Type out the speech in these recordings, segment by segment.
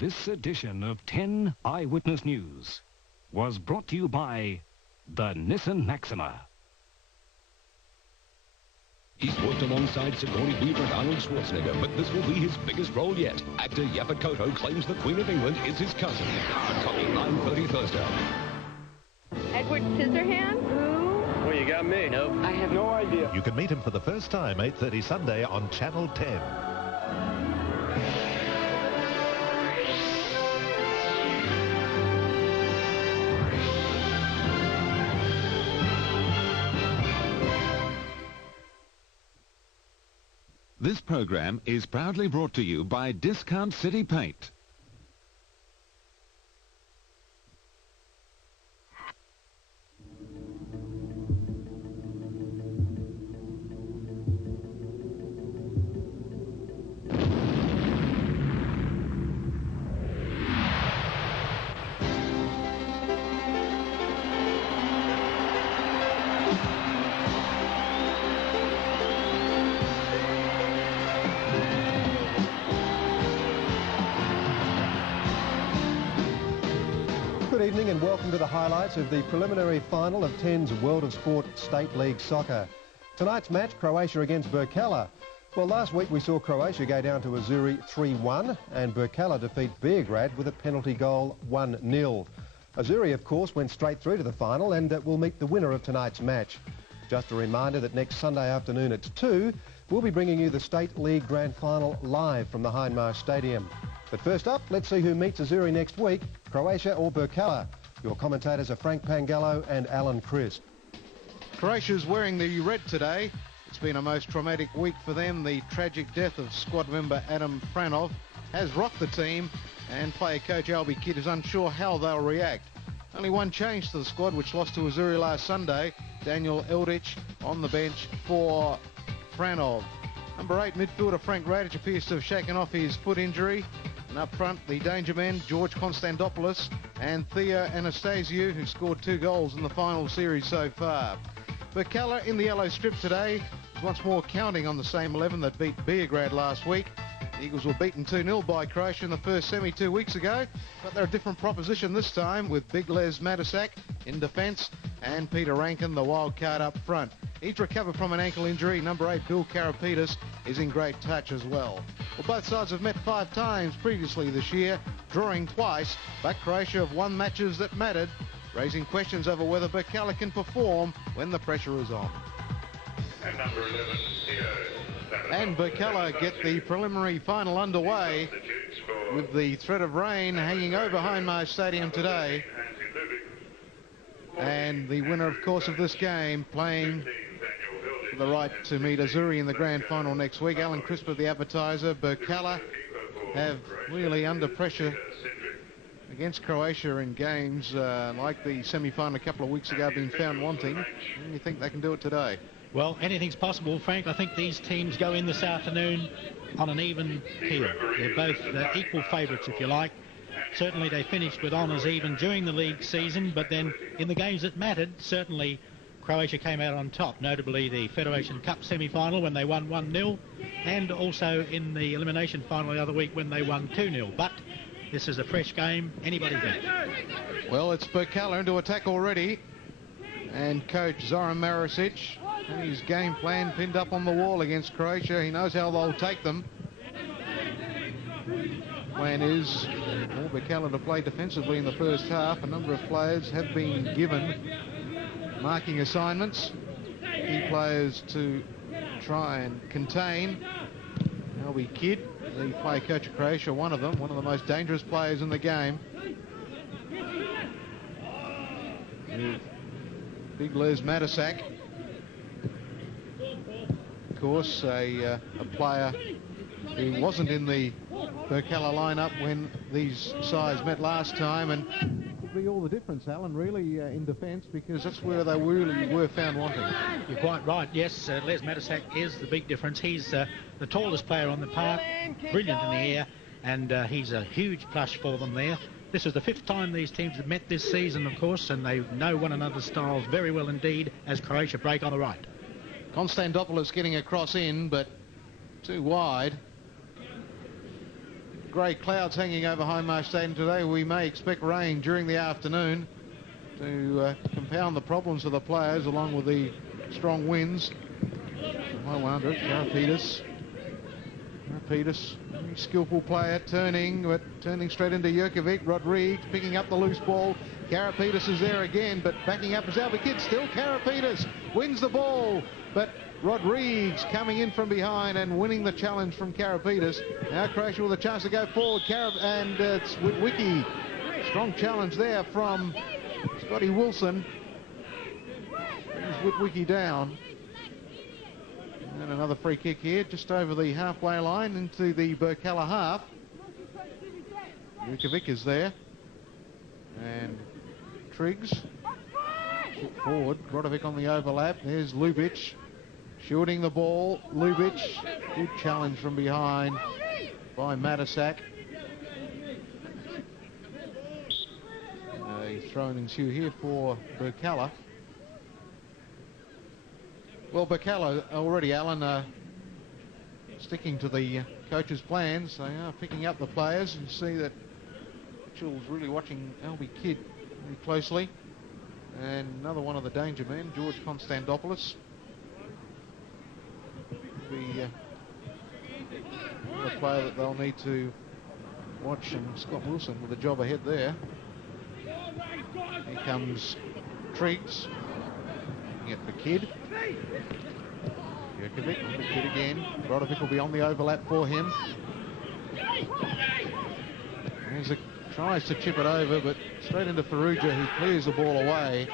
This edition of 10 Eyewitness News was brought to you by the Nissan Maxima. He's worked alongside Sigourney Weaver and Arnold Schwarzenegger, but this will be his biggest role yet. Actor Yaphet Kotto claims the Queen of England is his cousin. Hard copy, 9:30 Thursday. Edward Scissorhands? Who? Well, you got me. Nope. I have no idea. You can meet him for the first time, 8:30 Sunday on Channel 10. This program is proudly brought to you by Discount City Paint. Good evening and welcome to the highlights of the preliminary final of 10's World of Sport State League Soccer. Tonight's match, Croatia against Birkalla. Well, last week we saw Croatia go down to Azzurri 3-1 and Birkalla defeat Beograd with a penalty goal 1-0. Azzurri, of course, went straight through to the final and will meet the winner of tonight's match. Just a reminder that next Sunday afternoon at 2, we'll be bringing you the State League Grand Final live from the Hindmarsh Stadium. But first up, let's see who meets Azzurri next week, Croatia or Birkalla. Your commentators are Frank Pangallo and Alan Crisp. Croatia's wearing the red today. It's been a most traumatic week for them. The tragic death of squad member Adam Franov has rocked the team, and player coach Albie Kidd is unsure how they'll react. Only one change to the squad, which lost to Azzurri last Sunday. Daniel Eldic on the bench for Franov. Number 8 midfielder Frank Radic appears to have shaken off his foot injury. And up front, the danger men, George Konstantopoulos and Theo Anastasiou, who scored 2 goals in the final series so far. Birkalla in the yellow strip today is once more counting on the same 11 that beat Beograd last week. The Eagles were beaten 2-0 by Croatia in the first semi 2 weeks ago, but they're a different proposition this time with Big Les Matisak in defence and Peter Rankin, the wild card up front. He's recovered from an ankle injury. Number 8, Bill Karapetis, is in great touch as well. Well, both sides have met 5 times previously this year, drawing twice, but Croatia have won matches that mattered, raising questions over whether Birkalla can perform when the pressure is on. And number 11, And Birkalla get the preliminary final underway with the threat of rain hanging over Hindmarsh Stadium today. And the winner, of course, of this game playing for the right to meet Azzurri in the grand final next week. Alan Crisp of the advertiser. Birkalla have really under pressure against Croatia in games like the semi-final a couple of weeks ago been found wanting. And you think they can do it today? Well, anything's possible, Frank. I think these teams go in this afternoon on an even keel. They're both equal favourites, if you like. Certainly they finished with honours even during the league season, but then in the games that mattered, certainly Croatia came out on top, notably the Federation Cup semi-final when they won 1-0, and also in the elimination final the other week when they won 2-0. But this is a fresh game, anybody can. Well, it's Birkalla into attack already, and coach Zoran Marasic and his game plan pinned up on the wall against Croatia. He knows how they'll take them. Plan is for Birkalla to play defensively in the first half. A number of players have been given marking assignments. Key players to try and contain. Albie Kidd, the player coach of Croatia, one of them, one of the most dangerous players in the game. With Big Les Matisak, of course, a player who wasn't in the Birkalla lineup when these sides met last time, and could be all the difference, Alan, really, in defence, because that's where they really were found wanting. You're quite right, yes. Les Matisak is the big difference. He's the tallest player on the park, brilliant in the air, and he's a huge plus for them there. This is the 5th time these teams have met this season, of course, and they know one another's styles very well indeed as Croatia break on the right. Konstantopoulos getting a cross in, but too wide. grey clouds hanging over Hindmarsh Stadium today. We may expect rain during the afternoon to compound the problems for the players, along with the strong winds. I wonder, Karapetis, very skillful player, turning straight into Jurkovic. Rodrigues picking up the loose ball. Karapetis is there again, but backing up is Albie Kidd. Still Karapetis wins the ball, but Rodrigues coming in from behind and winning the challenge from Karapetis. Now Croatia with a chance to go forward. And it's Witwicky. Strong challenge there from Scotty Wilson. Brings Witwicky down. And another free kick here, just over the halfway line into the Birkalla half. Jurkovic is there. And Triggs. Kick forward. Brodovic on the overlap. There's Ljubic. Shooting the ball. Ljubic. Good challenge from behind by Matisak. A throw-in ensue here for Birkalla. Well, Birkalla already, Alan, sticking to the coach's plans. They are picking up the players. You see that Mitchell's really watching Albie Kidd very closely. And another one of the danger men, George Konstantopoulos. Be another player that they'll need to watch, and Scott Wilson with a job ahead there. Here comes Triggs. Looking at the Kidd. Jurkovic for Kidd again. Brodovic will be on the overlap for him. Tries to chip it over, but straight into Farrugia, who clears the ball away.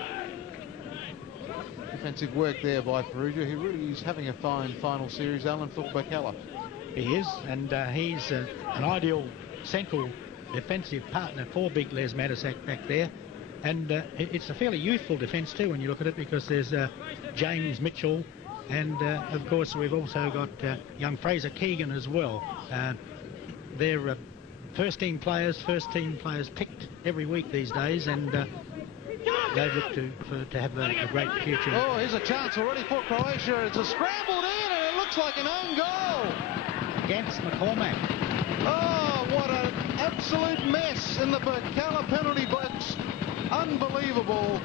Defensive work there by Farrugia, who really is having a fine final series, Alan, for Birkalla. He is, and he's an ideal central defensive partner for big Les Matisak back there. And it's a fairly youthful defence too when you look at it, because there's James Mitchell, and of course we've also got young Fraser Keegan as well. They're first team players picked every week these days, and they look to have a great future. Oh, here's a chance already for Croatia. It's a scrambled in, and it looks like an own goal against McCormack. Oh, what an absolute mess in the Birkalla penalty box. Unbelievable.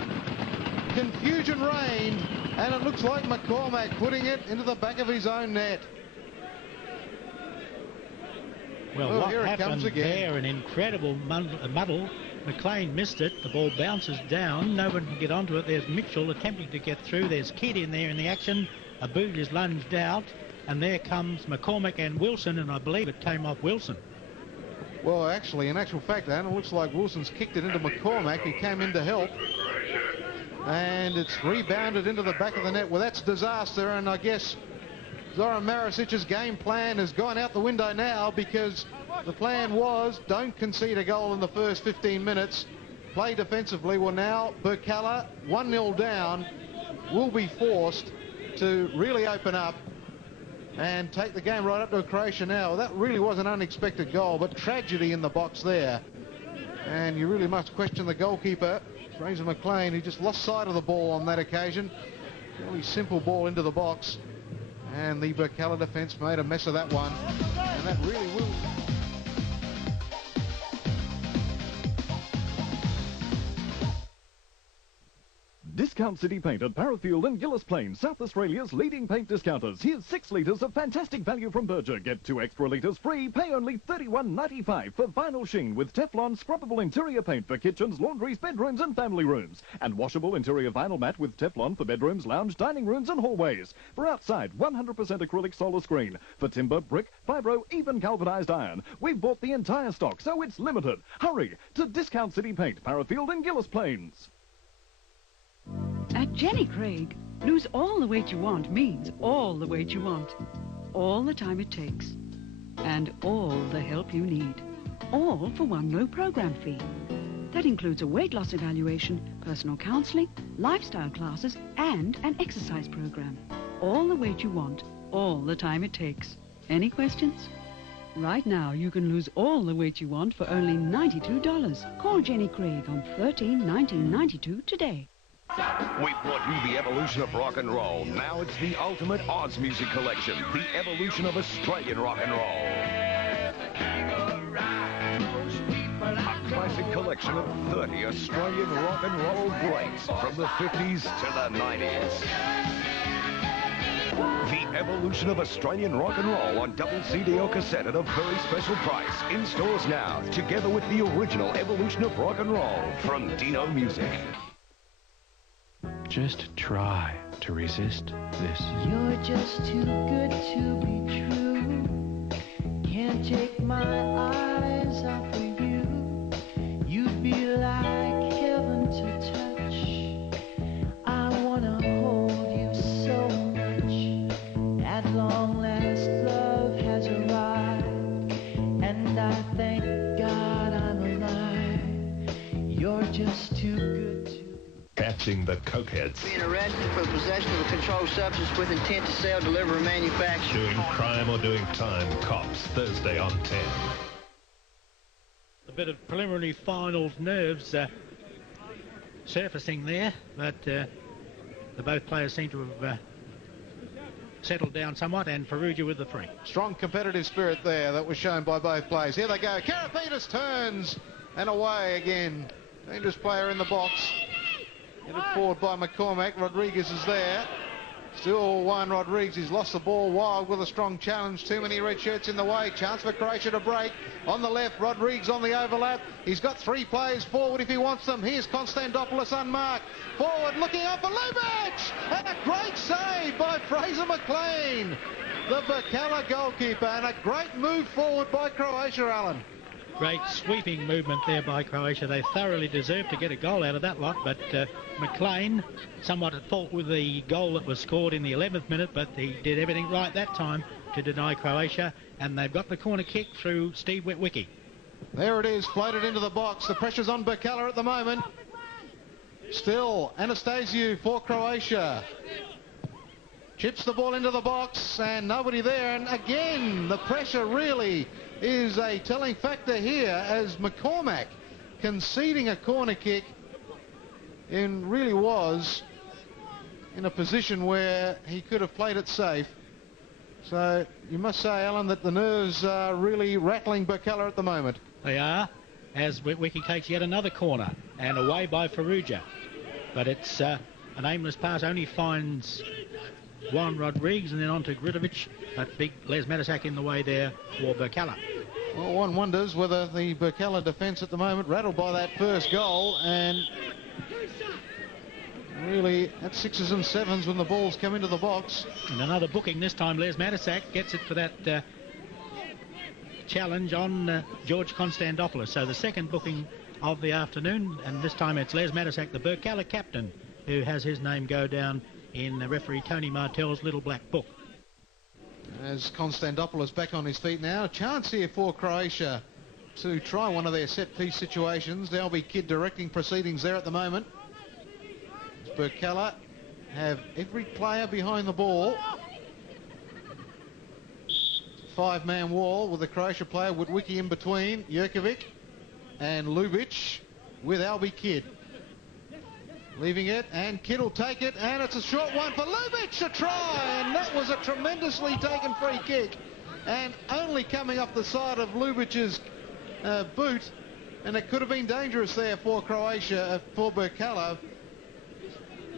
Confusion reigned, and it looks like McCormack putting it into the back of his own net. Well, what happened there? An incredible muddle. McLean missed it. The ball bounces down. No one can get onto it. There's Mitchell attempting to get through. There's Kidd in there in the action. A boot is lunged out, and there comes McCormack and Wilson, and I believe it came off Wilson. Well, actually, in actual fact, Dan, it looks like Wilson's kicked it into McCormack, who came in to help. And it's rebounded into the back of the net. Well, that's disaster, and I guess Zoran Marisic's game plan has gone out the window now, because the plan was don't concede a goal in the first 15 minutes. Play defensively. Well, now Birkalla, 1-0 down, will be forced to really open up and take the game right up to Croatia now. That really was an unexpected goal, but tragedy in the box there. And you really must question the goalkeeper, Fraser McLean, who just lost sight of the ball on that occasion. Really simple ball into the box. And the Birkalla defence made a mess of that one. And that really will... Discount City Paint at Parafield and Gillis Plain, South Australia's leading paint discounters. Here's 6 litres of fantastic value from Berger. Get 2 extra litres free. Pay only $31.95 for vinyl sheen with Teflon scrubbable interior paint for kitchens, laundries, bedrooms and family rooms. And washable interior vinyl mat with Teflon for bedrooms, lounge, dining rooms and hallways. For outside, 100% acrylic solar screen. For timber, brick, fibro, even galvanized iron. We've bought the entire stock, so it's limited. Hurry to Discount City Paint, Parafield and Gillis Plains. At Jenny Craig, lose all the weight you want means all the weight you want, all the time it takes, and all the help you need, all for one low program fee. That includes a weight loss evaluation, personal counselling, lifestyle classes, and an exercise program. All the weight you want, all the time it takes. Any questions? Right now, you can lose all the weight you want for only $92. Call Jenny Craig on 13-1992 today. We've brought you the evolution of rock and roll. Now it's the ultimate Oz music collection, the evolution of Australian rock and roll. classic collection of 30 Australian rock and roll greats from the 50s to the 90s. The evolution of Australian rock and roll on double CD or cassette at a very special price. In stores now, together with the original evolution of rock and roll from Dino Music. Just try to resist this. You're just too good to be true. Can't take my eyes off of you. You'd be like heaven to touch. I wanna hold you so much. At long last, love has arrived, and I thank God I'm alive. You're just too good to. Catching the cokeheads. Being arrested for possession of a controlled substance with intent to sell, deliver, or manufacture. Doing crime or doing time, Cops, Thursday on 10. A bit of preliminary finals nerves surfacing there, but the both players seem to have settled down somewhat, and Perugia with the free. Strong competitive spirit there that was shown by both players. Here they go. Karapetis turns and away again. Dangerous player in the box. Headed forward by McCormack. Rodriguez is there. Still one Rodriguez. He's lost the ball. Wild with a strong challenge. Too many red shirts in the way. Chance for Croatia to break. On the left, Rodriguez on the overlap. He's got three players forward if he wants them. Here's Konstantopoulos unmarked. Forward looking up for Lubic. And a great save by Fraser McLean, the Birkalla goalkeeper. And a great move forward by Croatia, Alan. Great sweeping movement there by Croatia. They thoroughly deserved to get a goal out of that lot, but McLean somewhat at fault with the goal that was scored in the 11th minute, but he did everything right that time to deny Croatia, and they've got the corner kick through Steve Witwicky. There it is, floated into the box. The pressure's on Birkalla at the moment. Still, Anastasiou for Croatia. Chips the ball into the box, and nobody there, and again, the pressure really is a telling factor here as McCormack conceding a corner kick and really was in a position where he could have played it safe. So you must say, Alan, that the nerves are really rattling Birkalla at the moment. They are, as Witwicky takes yet another corner and away by Perugia. But it's an aimless pass, only finds Juan Rodriguez and then on to Gridovic. But big Les Matisak in the way there for Birkalla. Well, one wonders whether the Birkalla defence at the moment, rattled by that first goal, and really at sixes and sevens when the balls come into the box. And another booking this time. Les Matisak gets it for that challenge on George Konstantopoulos. So the second booking of the afternoon, and this time it's Les Matisak, the Birkalla captain, who has his name go down in referee Tony Martell's little black book. As Konstantopoulos back on his feet now, a chance here for Croatia to try one of their set-piece situations. Dalby Kidd directing proceedings there at the moment. Birkalla have every player behind the ball. Five-man wall with the Croatia player, Witwicky in between, Jurkovic and Lubic with Albie Kidd. Leaving it, and Kidd will take it, and it's a short one for Lubic to try, and that was a tremendously taken free kick, and only coming off the side of Lubic's boot, and it could have been dangerous there for Croatia, for Birkalla,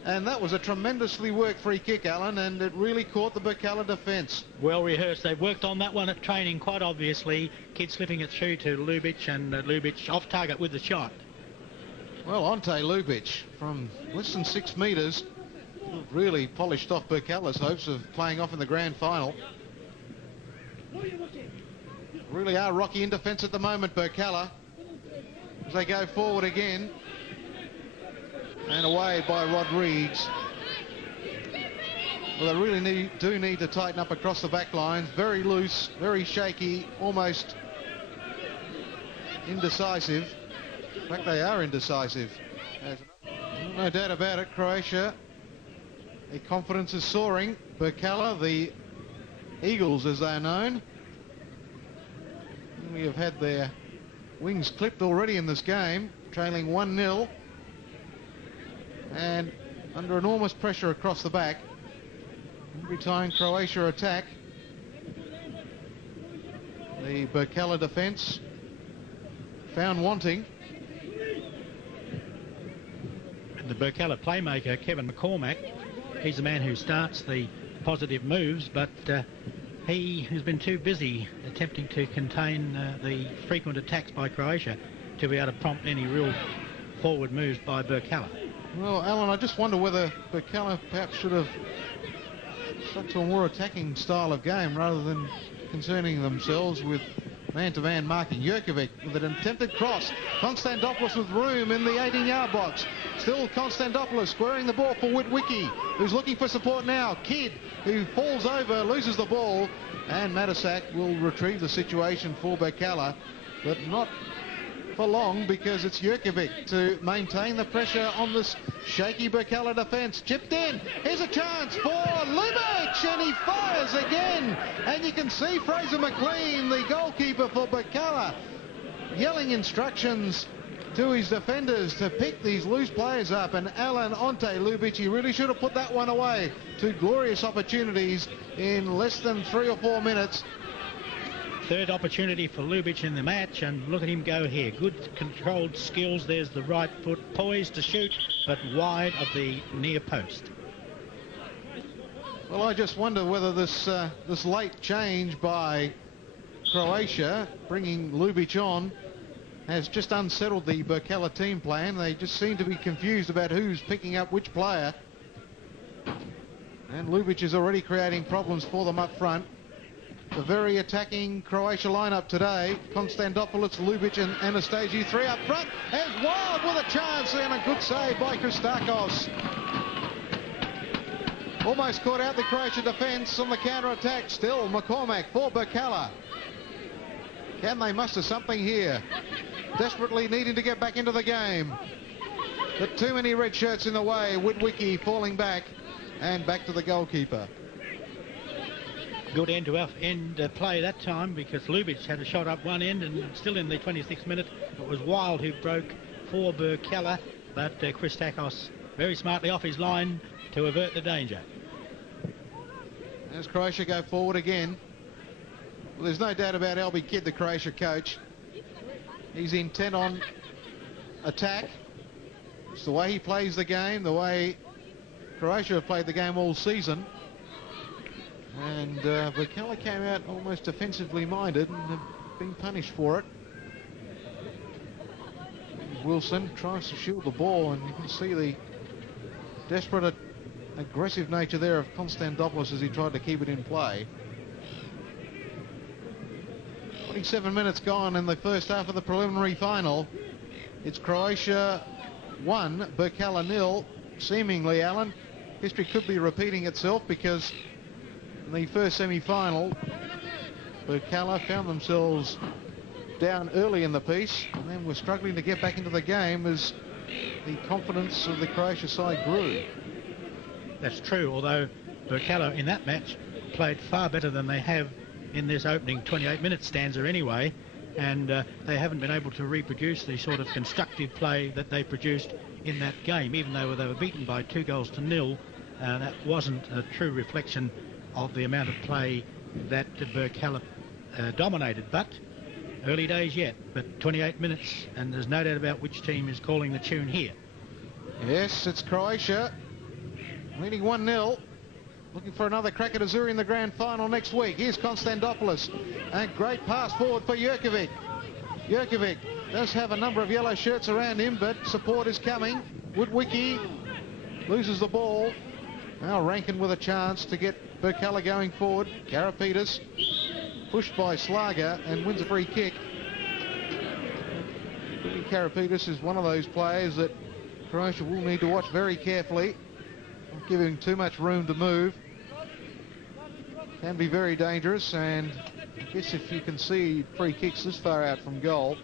and that was a tremendously worked free kick, Alan, and it really caught the Birkalla defence. Well rehearsed. They've worked on that one at training quite obviously. Kidd slipping it through to Lubic, and Lubic off target with the shot. Well, Ante Lubic from less than 6 metres really polished off Birkalla's hopes of playing off in the grand final. Really are rocky in defence at the moment, Birkalla, as they go forward again. And away by Rodriguez. Well, they really do need to tighten up across the back lines. Very loose, very shaky, almost indecisive. In fact, they are indecisive. No doubt about it, Croatia. Their confidence is soaring. Birkalla, the Eagles as they're known. We have had their wings clipped already in this game, trailing 1-0. And under enormous pressure across the back. Every time Croatia attack, the Birkalla defence found wanting. the Birkalla playmaker, Kevin McCormack. He's the man who starts the positive moves, but he has been too busy attempting to contain the frequent attacks by Croatia to be able to prompt any real forward moves by Birkalla. Well, Alan, I just wonder whether Birkalla perhaps should have stuck to a more attacking style of game rather than concerning themselves with man-to-man marking. Jurkovic with an attempted cross. Konstantopoulos with room in the 18-yard box. Still Konstantopoulos squaring the ball for Witwicky, who's looking for support now. Kidd, who falls over, loses the ball, and Matisak will retrieve the situation for Birkalla, but not for long, because it's Jurkovic to maintain the pressure on this shaky Birkalla defence. Chipped in. Here's a chance for Lubic, and he fires again. And you can see Fraser McLean, the goalkeeper for Birkalla, yelling instructions to his defenders to pick these loose players up. And Alan Ante Lubic, he really should have put that one away. Two glorious opportunities in less than 3 or 4 minutes. Third opportunity for Lubic in the match, and look at him go here. Good controlled skills. There's the right foot poised to shoot, but wide of the near post. Well, I just wonder whether this late change by Croatia, bringing Lubic on, has just unsettled the Birkalla team plan. They just seem to be confused about who's picking up which player. And Lubic is already creating problems for them up front. The very attacking Croatia lineup today: Konstantopoulos, Lubic and Anastasiou. 3 up front, and Wild with a chance, and a good save by Christakos. Almost caught out the Croatia defence on the counter-attack. Still McCormack for Birkalla. Can they muster something here? Desperately needing to get back into the game, but too many red shirts in the way. Witwicky falling back, and back to the goalkeeper. Good end-to-end play that time, because Lubic had a shot up one end, and still in the 26th minute it was Wild who broke for Birkalla, but Christakos very smartly off his line to avert the danger. As Croatia go forward again, well, there's no doubt about Albie Kidd, the Croatia coach. He's intent on attack. It's the way he plays the game, the way Croatia have played the game all season. And Birkalla came out almost defensively minded and have been punished for it. Wilson tries to shield the ball, and you can see the desperate, aggressive nature there of Konstantopoulos as he tried to keep it in play. 27 minutes gone in the first half of the preliminary final. It's Croatia 1, Birkalla 0. Seemingly, Alan, history could be repeating itself, because in the first semi-final, Birkalla found themselves down early in the piece, and then were struggling to get back into the game as the confidence of the Croatia side grew. That's true, although Birkalla in that match played far better than they have in this opening 28-minute stanza anyway, and they haven't been able to reproduce the sort of constructive play that they produced in that game. Even though they were beaten by 2-0, that wasn't a true reflection of the amount of play that Birkalla dominated. But early days yet, but 28 minutes, and there's no doubt about which team is calling the tune here. Yes, it's Croatia leading 1-0, looking for another crack at Azuri in the grand final next week. Here's Konstantopoulos, and great pass forward for Jurkovic. Jurkovic does have a number of yellow shirts around him, but support is coming. Witwicky loses the ball. Now Rankin with a chance to get Birkalla going forward. Karapetis pushed by Slager and wins a free kick. Karapetis is one of those players that Croatia will need to watch very carefully. Not giving too much room to move. Can be very dangerous, and I guess if you can see free kicks this far out from goal,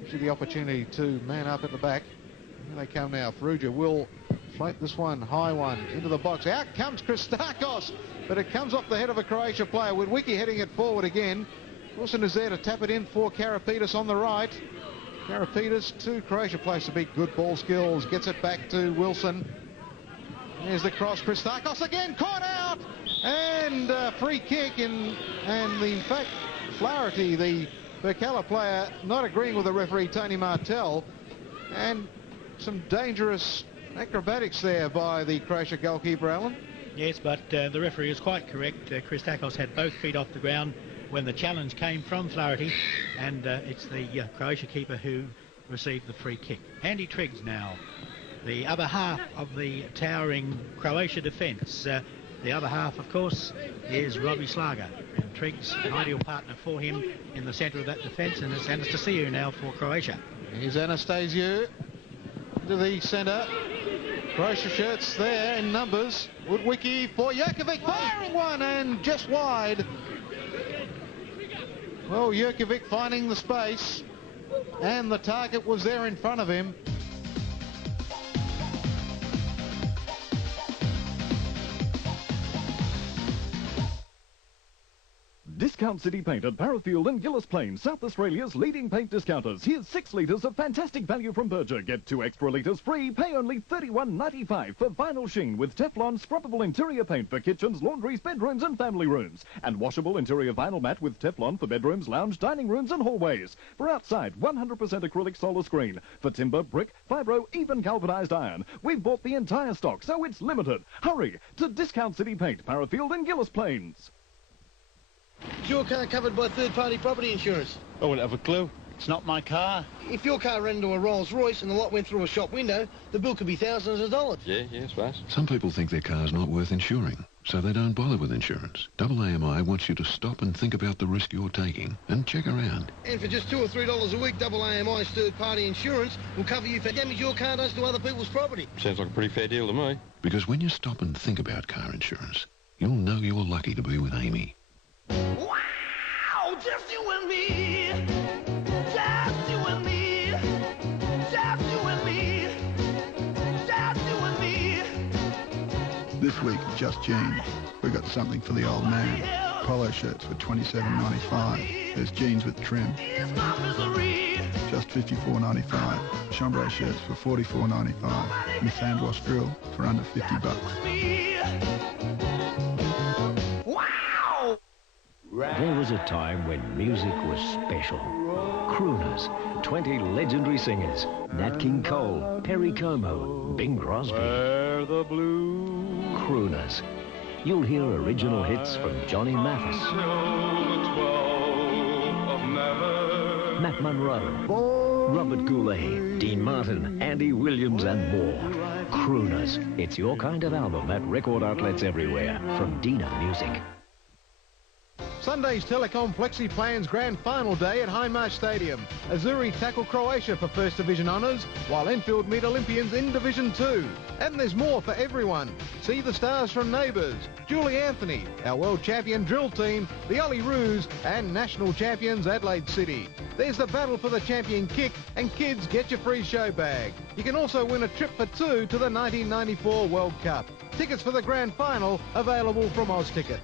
gives you the opportunity to man up at the back. Here they come now. Ferrugia will float this one, high one, into the box. Out comes Christakos, but it comes off the head of a Croatia player, with Wiki heading it forward again. Wilson is there to tap it in for Karapetis on the right. Karapetis, two Croatia players to beat, good ball skills, gets it back to Wilson. There's the cross, Christakos again, caught out, and free kick, and in fact, Flaherty, the Birkalla player, not agreeing with the referee, Tony Martell, and some dangerous Acrobatics there by the Croatia goalkeeper, Alan. Yes, but the referee is quite correct. Christakos had both feet off the ground when the challenge came from Flaherty, and it's the Croatia keeper who received the free kick. Andy Triggs now, the other half of the towering Croatia defence. The other half, of course, is Robbie Slager, and Triggs, an ideal partner for him in the centre of that defence, and it's Anastasiou now for Croatia. Here's Anastasiou into the centre. Croatia shirts there in numbers. Woodwicky for Jerkovic, firing one and just wide. Well, Jerkovic finding the space, and the target was there in front of him. Discount City Paint at Parafield and Gillis Plain, South Australia's leading paint discounters. Here's 6 litres of fantastic value from Berger. Get 2 extra litres free. Pay only $31.95 for vinyl sheen with Teflon scrubbable interior paint for kitchens, laundries, bedrooms and family rooms. And washable interior vinyl mat with Teflon for bedrooms, lounge, dining rooms and hallways. For outside, 100% acrylic solar screen. For timber, brick, fibro, even galvanised iron. We've bought the entire stock, so it's limited. Hurry to Discount City Paint, Parafield and Gillis Plains. Is your car covered by third-party property insurance? I wouldn't have a clue. It's not my car. If your car ran into a Rolls Royce and the lot went through a shop window, the bill could be thousands of dollars. Yeah, I suppose. Some people think their car's not worth insuring, so they don't bother with insurance. AAMI wants you to stop and think about the risk you're taking and check around. And for just $2 or3 a week, AAMI's third-party insurance will cover you for damage your car does to other people's property. Sounds like a pretty fair deal to me. Because when you stop and think about car insurance, you'll know you're lucky to be with Amy. Wow! Just you and me. Just you and me. Just you and me. Just you and me. This week at Just Jeans, we got something for the old man. Polo shirts for $27.95. There's jeans with trim. Just $54.95. Chambray shirts for $44.95. And Sandwash grill for under $50. There was a time when music was special. Crooners, 20 legendary singers, Nat King Cole, Perry Como, Bing Crosby. The blue. Crooners. You'll hear original hits from Johnny Mathis, Matt Monro, Robert Goulet, Dean Martin, Andy Williams and more. Crooners. It's your kind of album at record outlets everywhere from Dina Music. Sunday's Telecom Flexi Plans Grand Final Day at Hindmarsh Stadium. Azuri tackle Croatia for First Division honours, while Enfield meet Olympians in Division 2. And there's more for everyone. See the stars from Neighbours, Julie Anthony, our world champion drill team, the Ollie Roos, and national champions Adelaide City. There's the battle for the champion kick, and kids get your free show bag. You can also win a trip for 2 to the 1994 World Cup. Tickets for the Grand Final available from Ozticket.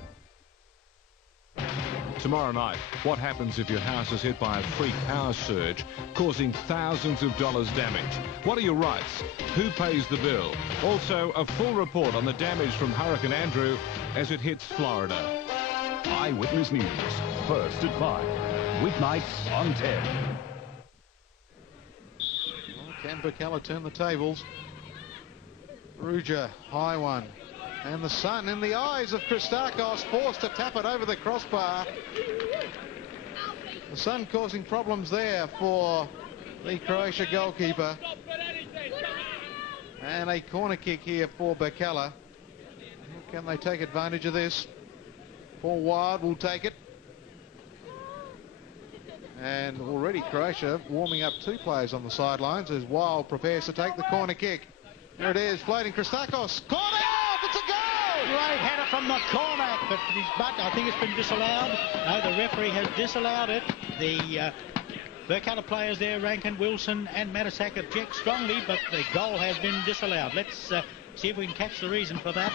Tomorrow night, what happens if your house is hit by a freak power surge, causing thousands of dollars damage? What are your rights? Who pays the bill? Also, a full report on the damage from Hurricane Andrew as it hits Florida. Eyewitness News, first at 5, weeknights on 10. Well, can Birkalla turn the tables? Ruja, high one. And the sun in the eyes of Christakos, forced to tap it over the crossbar. The sun causing problems there for the Croatia goalkeeper. And a corner kick here for Birkalla. Can they take advantage of this? Paul Wild will take it. And already Croatia warming up 2 players on the sidelines as Wild prepares to take the corner kick. There it is, floating Christakos. Corner! It's a goal! Great header from McCormack, but I think it's been disallowed. No, the referee has disallowed it. The Birkalla players there, Rankin, Wilson and Matisak, object strongly, but the goal has been disallowed. Let's see if we can catch the reason for that.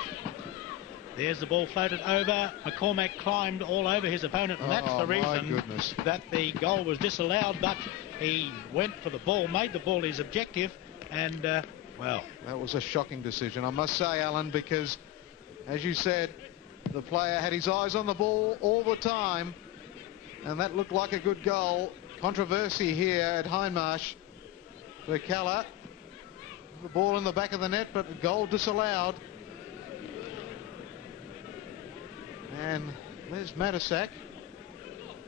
There's the ball floated over. McCormack climbed all over his opponent, and that's the reason that the goal was disallowed, but he went for the ball, made the ball his objective, and well, that was a shocking decision, I must say, Alan, because, as you said, the player had his eyes on the ball all the time, and that looked like a good goal. Controversy here at Hindmarsh. Birkalla The ball in the back of the net, but the goal disallowed. And there's Matisak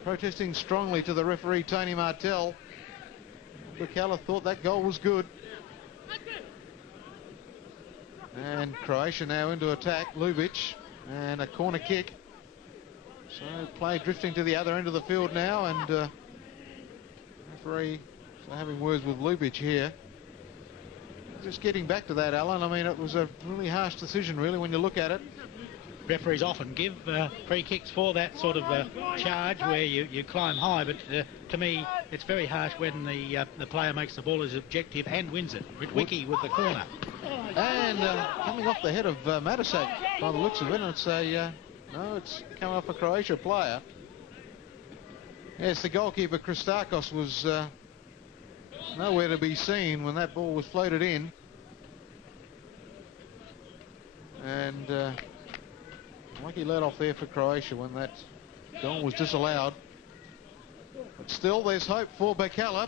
protesting strongly to the referee, Tony Martell. Birkalla thought that goal was good. And Croatia now into attack. Ljubic, and a corner kick. So play drifting to the other end of the field now, and referee having words with Ljubic here. Just getting back to that, Alan, I mean, it was a really harsh decision, really, when you look at it. Referees often give free kicks for that sort of charge where you climb high, but to me it's very harsh when the player makes the ball his objective and wins it. Wiki with the corner. And coming off the head of Matisak by the looks of it, it's it's coming off a Croatia player. Yes, the goalkeeper Christakos was nowhere to be seen when that ball was floated in. And lucky let off there for Croatia when that goal was disallowed. But still, there's hope for Birkalla.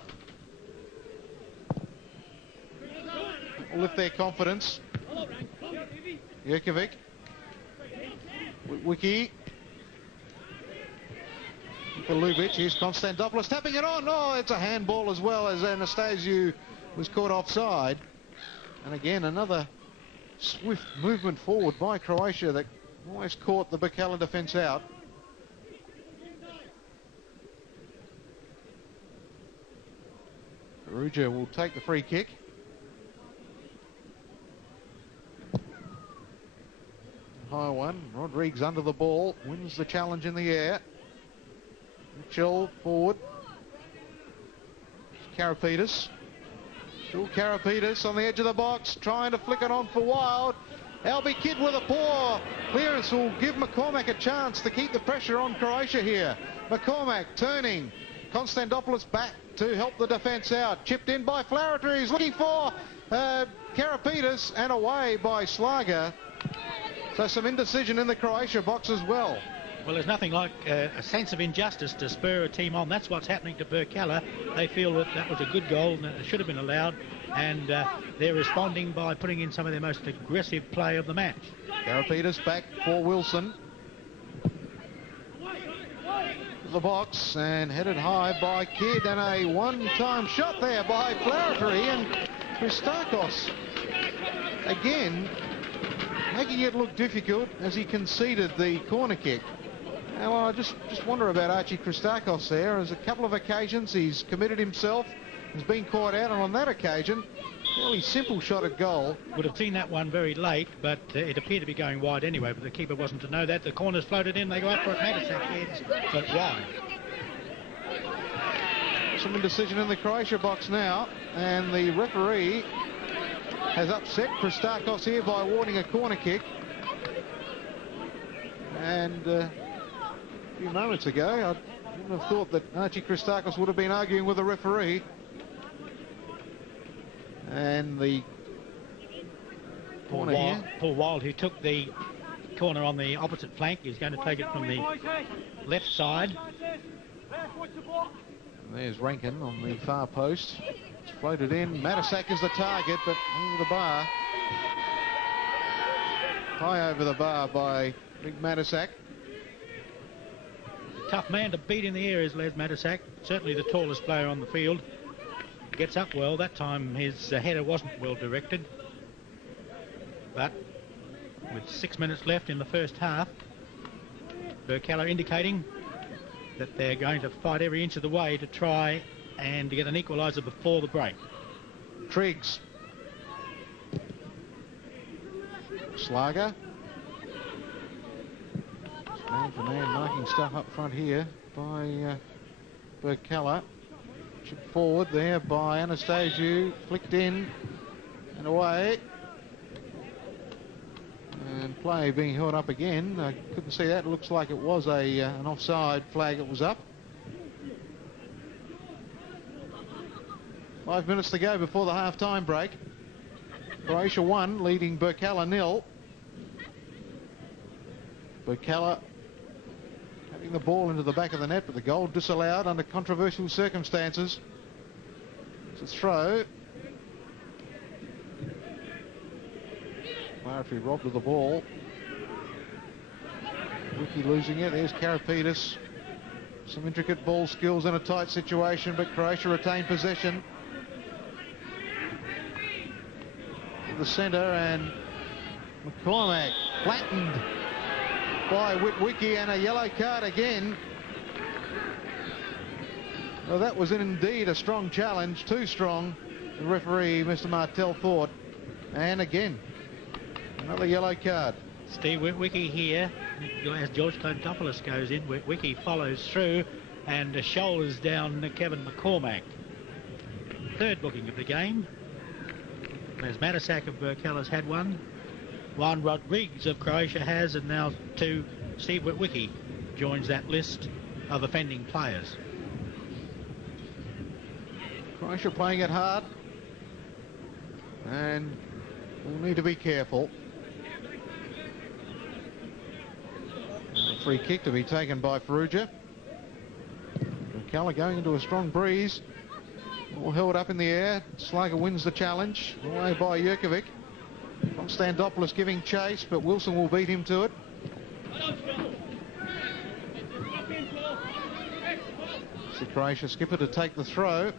Will lift their confidence. Jerkovic. Wiki. For Ljubic, here's Konstantopoulos tapping it on. Oh, it's a handball as well, as Anastasiou was caught offside. And again, another swift movement forward by Croatia that almost caught the Birkalla defence out. Perugia will take the free kick. High one. Rodrigues under the ball, wins the challenge in the air. Mitchell forward. Karapetis. Still Karapetis on the edge of the box, trying to flick it on for Wild. Albie Kidd with a poor clearance will give McCormack a chance to keep the pressure on Croatia here. McCormack turning. Konstantopoulos back to help the defence out. Chipped in by Flaherty. He's looking for Karapetis, and away by Slager. So some indecision in the Croatia box as well. Well, there's nothing like a sense of injustice to spur a team on. That's what's happening to Birkalla. They feel that that was a good goal and it should have been allowed, and they're responding by putting in some of their most aggressive play of the match. Karapetis back for Wilson. The box, and headed high by Kidd, and a one-time shot there by Flaherty, and Christakos again making it look difficult as he conceded the corner kick. Now, I just wonder about Archie Christakos there. As a couple of occasions he's committed himself, has been caught out, and on that occasion, fairly simple shot at goal. Would have seen that one very late, but it appeared to be going wide anyway, but the keeper wasn't to know that. The corner's floated in, they go up for it, Matisak heads, but wide. Some indecision in the Croatia box now, and the referee has upset Christakos here by awarding a corner kick. And a few moments ago, I wouldn't have thought that Archie Christakos would have been arguing with the referee. And the corner here. Paul Wild, who took the corner on the opposite flank, is going to take it from the left side. And there's Rankin on the far post. It's floated in. Matisak is the target, but over the bar. High over the bar by Big Matisak. Tough man to beat in the air is Les Matisak. Certainly the tallest player on the field. Gets up well. That time his header wasn't well directed. But with 6 minutes left in the first half, Birkalla indicating that they're going to fight every inch of the way to try and to get an equaliser before the break. Triggs. Slager. Man for man marking stuff up front here by Birkalla. Chip forward there by Anastasiou. Flicked in and away. And play being held up again. I couldn't see that. It looks like it was an offside flag that was up. 5 minutes to go before the half-time break. Croatia 1, leading Birkalla 0. Birkalla having the ball into the back of the net, but the goal disallowed under controversial circumstances. It's a throw. Clarify robbed of the ball. Wiki losing it. There's Karapidis. Some intricate ball skills in a tight situation, but Croatia retain possession. To the centre, and McCormack flattened by Witwicky, and a yellow card again. Well, that was indeed a strong challenge, too strong, the referee, Mr. Martell, thought. And again, another yellow card. Steve Witwicky here, as George Kontopoulos goes in, Witwicky follows through and shoulders down Kevin McCormack. Third booking of the game. As Matasak of Birkalla's had one. Juan Rodriguez of Croatia has, and now two. Steve Witwicky joins that list of offending players. Croatia playing it hard, and we'll need to be careful. A free kick to be taken by Ferrugia. Birkalla going into a strong breeze. All held up in the air. Slager wins the challenge. Away by Jurkovic. Konstantopoulos giving chase, but Wilson will beat him to it. It's the Croatia skipper to take the throw.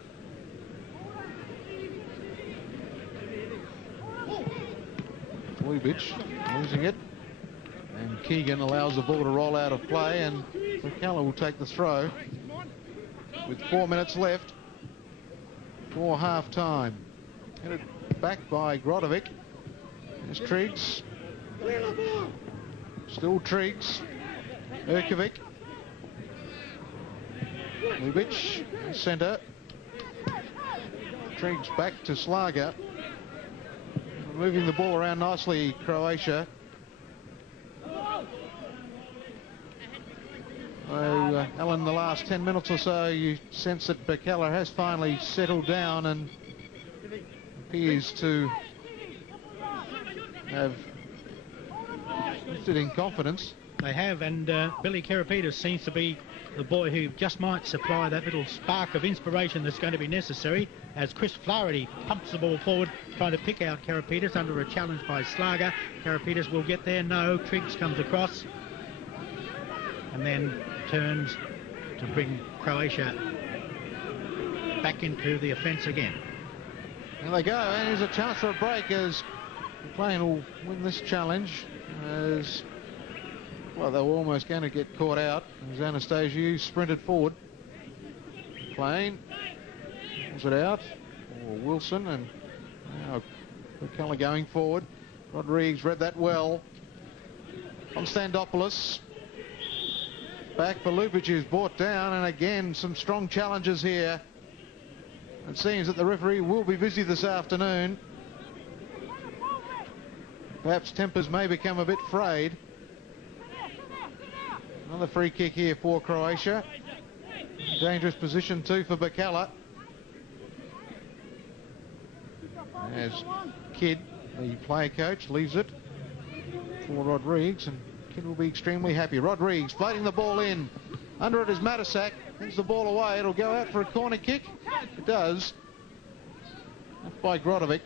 Lubic losing it, and Keegan allows the ball to roll out of play, and Birkalla will take the throw with 4 minutes left for half time. Headed back by Grodovic. There's Triggs. Still Triggs. Jurkovic. Lubic, centre. Triggs back to Slager. Moving the ball around nicely, Croatia. Alan, the last 10 minutes or so, you sense that Birkalla has finally settled down and appears to have lifted in confidence. They have, and Billy Karapidis seems to be the boy who just might supply that little spark of inspiration that's going to be necessary as Chris Flaherty pumps the ball forward, trying to pick out Karapidis under a challenge by Slager. Karapidis will get there. No, Triggs comes across and then turns to bring Croatia back into the offence again. There they go, and here's a chance for a break as McLean will win this challenge. As well, they were almost going to get caught out as Anastasiou sprinted forward. McLean pulls it out, or Wilson, and now Birkalla going forward. Rodriguez read that well. Konstantopoulos back for Lubic, who's brought down, and again some strong challenges here. It seems that the referee will be busy this afternoon. Perhaps tempers may become a bit frayed. Another free kick here for Croatia. Dangerous position too for Birkalla. As Kidd, the player coach, leaves it for Rodriguez, and Kidd will be extremely happy. Rodriguez floating the ball in. Under it is Matasak. Here's the ball away. It'll go out for a corner kick. It does. That's by Grodovic.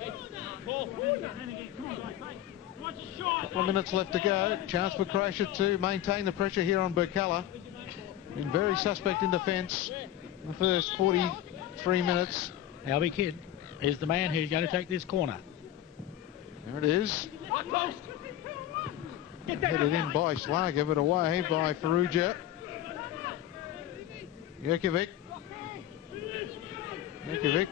Couple of minutes left to go. Chance for Croatia to maintain the pressure here on Birkalla. Been very suspect in defence in the first 43 minutes. Albie Kidd is the man who's going to take this corner. There it is. Headed in by Slager, but away by Ferrugia. Jurkovic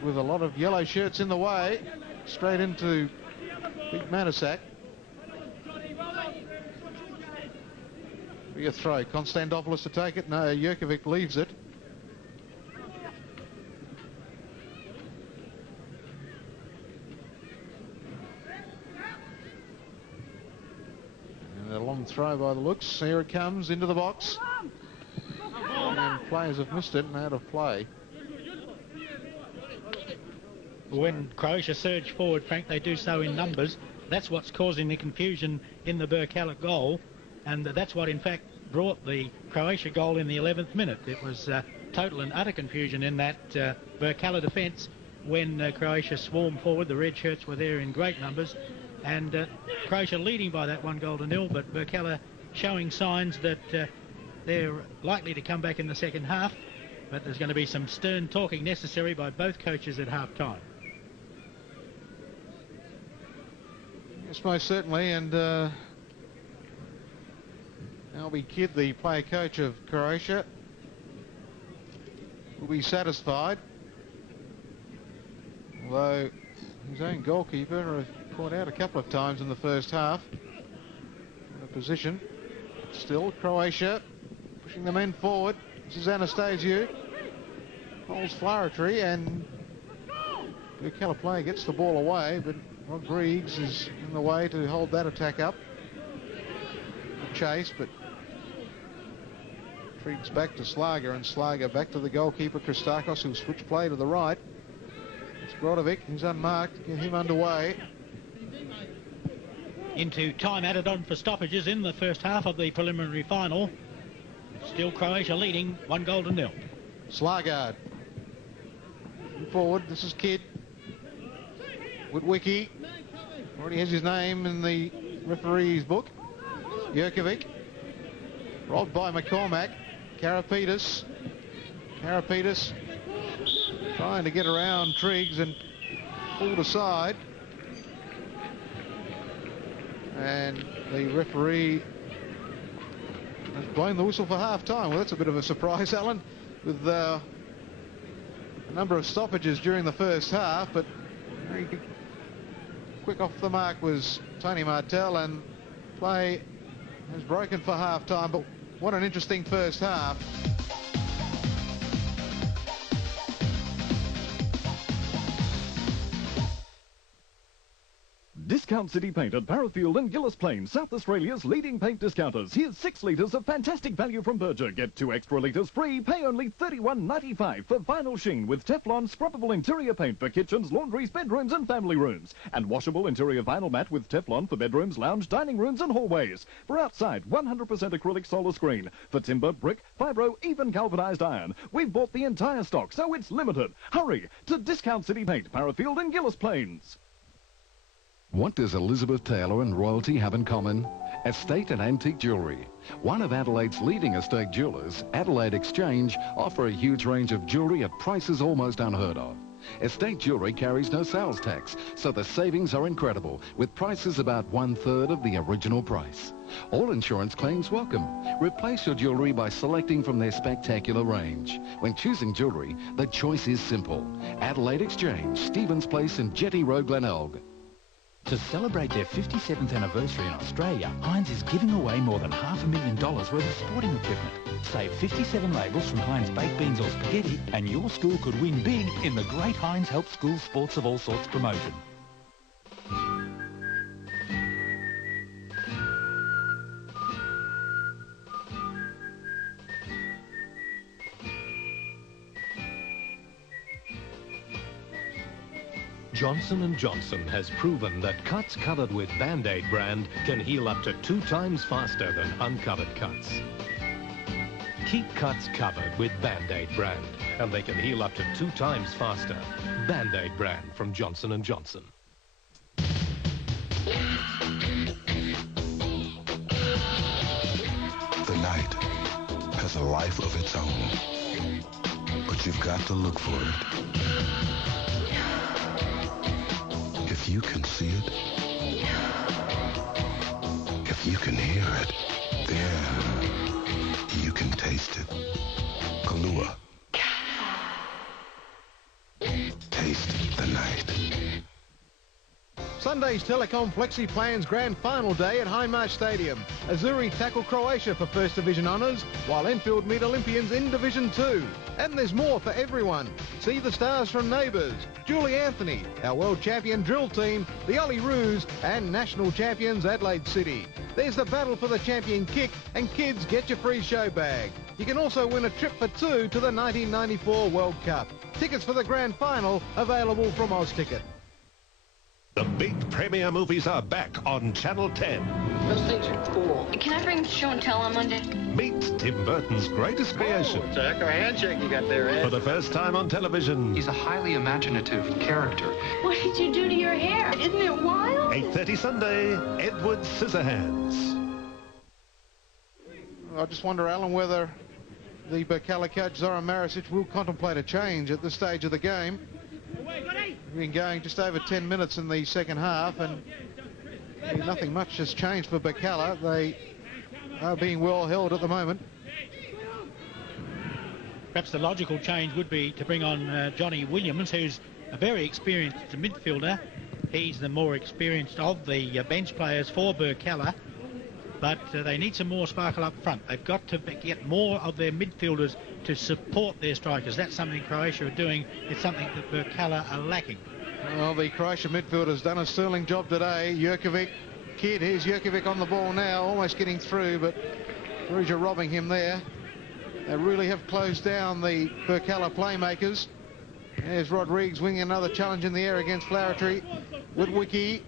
with a lot of yellow shirts in the way. Straight into Big Matasak. Be a throw. Konstantopoulos to take it. No, Jurkovic leaves it. And a long throw by the looks. Here it comes into the box. And players have missed it and out of play. When Croatia surge forward, Frank, they do so in numbers. That's what's causing the confusion in the Birkalla goal, and that's what in fact brought the Croatia goal in the 11th minute. It was total and utter confusion in that Birkalla defence when Croatia swarmed forward. The red shirts were there in great numbers, And Croatia leading by that 1-0, but Birkalla showing signs that they're likely to come back in the second half, but there's going to be some stern talking necessary by both coaches at half-time. Yes, most certainly, and Albie Kidd, the player coach of Croatia, will be satisfied, although his own goalkeeper caught out a couple of times in the first half in a position. Still Croatia pushing the men forward. This is Anastasiou, holds Flaherty, and Birkalla player gets the ball away, but Rodrigues is in the way to hold that attack up. Chase, but Triggs back to Slager, and Slager back to the goalkeeper Christakos, who'll switch play to the right. It's Brodovic, who's unmarked, get him underway. Into time added on for stoppages in the first half of the preliminary final. Still Croatia leading 1-0. Slagard forward. This is Kidd. Witwicky already has his name in the referee's book. Jerkovic robbed by McCormack. Karapetis trying to get around Triggs and pulled aside. And the referee has blown the whistle for half-time. Well, that's a bit of a surprise, Alan, with a number of stoppages during the first half, but very quick off the mark was Tony Martel, and play has broken for half-time, but what an interesting first half. Discount City Paint at Parafield and Gillis Plain, South Australia's leading paint discounters. Here's 6 litres of fantastic value from Berger. Get 2 extra litres free. Pay only $31.95 for vinyl sheen with Teflon scrubbable interior paint for kitchens, laundries, bedrooms and family rooms. And washable interior vinyl mat with Teflon for bedrooms, lounge, dining rooms and hallways. For outside, 100% acrylic solar screen. For timber, brick, fibro, even galvanised iron. We've bought the entire stock, so it's limited. Hurry to Discount City Paint, Parafield and Gillis Plains. What does Elizabeth Taylor and royalty have in common? Estate and antique jewellery. One of Adelaide's leading estate jewellers, Adelaide Exchange, offer a huge range of jewellery at prices almost unheard of. Estate jewellery carries no sales tax, so the savings are incredible, with prices about 1/3 of the original price. All insurance claims welcome. Replace your jewellery by selecting from their spectacular range. When choosing jewellery, the choice is simple. Adelaide Exchange, Stevens Place and Jetty Road, Glenelg. To celebrate their 57th anniversary in Australia, Heinz is giving away more than $500,000 worth of sporting equipment. Save 57 labels from Heinz baked beans or spaghetti, and your school could win big in the Great Heinz Help School Sports of All Sorts promotion. Johnson & Johnson has proven that cuts covered with Band-Aid brand can heal up to 2 times faster than uncovered cuts. Keep cuts covered with Band-Aid brand, and they can heal up to 2 times faster. Band-Aid brand from Johnson & Johnson. The night has a life of its own, but you've got to look for it. If you can see it, if you can hear it, then you can taste it. Kahlua. Taste the night. Sunday's Telecom Flexi Plans Grand Final Day at Highmarsh Stadium. Azuri tackle Croatia for First Division honours, while Enfield meet Olympians in Division 2. And there's more for everyone. See the stars from Neighbours, Julie Anthony, our world champion drill team, the Ollie Roos, and national champions Adelaide City. There's the battle for the champion kick, and kids get your free show bag. You can also win a trip for 2 to the 1994 World Cup. Tickets for the grand final available from OzTicket. The big premiere movies are back on Channel 10. Those things are cool. Can I bring the show and tell on Monday? Meet Tim Burton's greatest creation. It's a heck of a handshake you got there, Ed. For the first time on television. He's a highly imaginative character. What did you do to your hair? Isn't it wild? 8:30 Sunday, Edward Scissorhands. I just wonder, Alan, whether the Birkalla coach Zoran Maricic will contemplate a change at this stage of the game. We've been going just over 10 minutes in the second half, and nothing much has changed for Birkalla. They are being well held at the moment. Perhaps the logical change would be to bring on Johnny Williams, who's a very experienced midfielder. He's the more experienced of the bench players for Birkalla, but they need some more sparkle up front. They've got to get more of their midfielders to support their strikers. That's something Croatia are doing. It's something that Birkalla are lacking. Well, the Croatia midfielder's done a sterling job today. Jurkovic, Kid, here's Jurkovic on the ball now, almost getting through, but Perugia robbing him there. They really have closed down the Birkalla playmakers. There's Rodrigues winging another challenge in the air against Flaherty. Witwicky,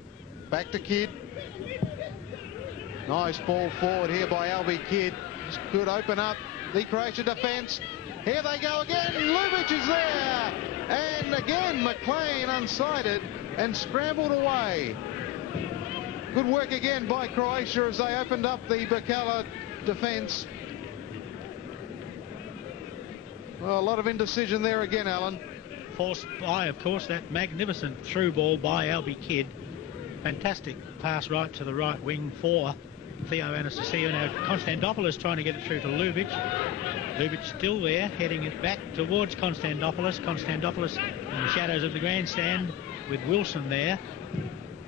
back to Kidd. Nice ball forward here by Albi Kidd. This could open up the Croatia defence. Here they go again. Lubic is there. And again, McLean unsighted and scrambled away. Good work again by Croatia as they opened up the Birkalla defence. Well, a lot of indecision there again, Alan. Forced by, of course, that magnificent through ball by Albi Kidd. Fantastic pass right to the right wing for Theo Anastasio. Now Konstantopoulos trying to get it through to Lubic. Lubic still there, heading it back towards Konstantopoulos. Konstantopoulos in the shadows of the grandstand with Wilson there.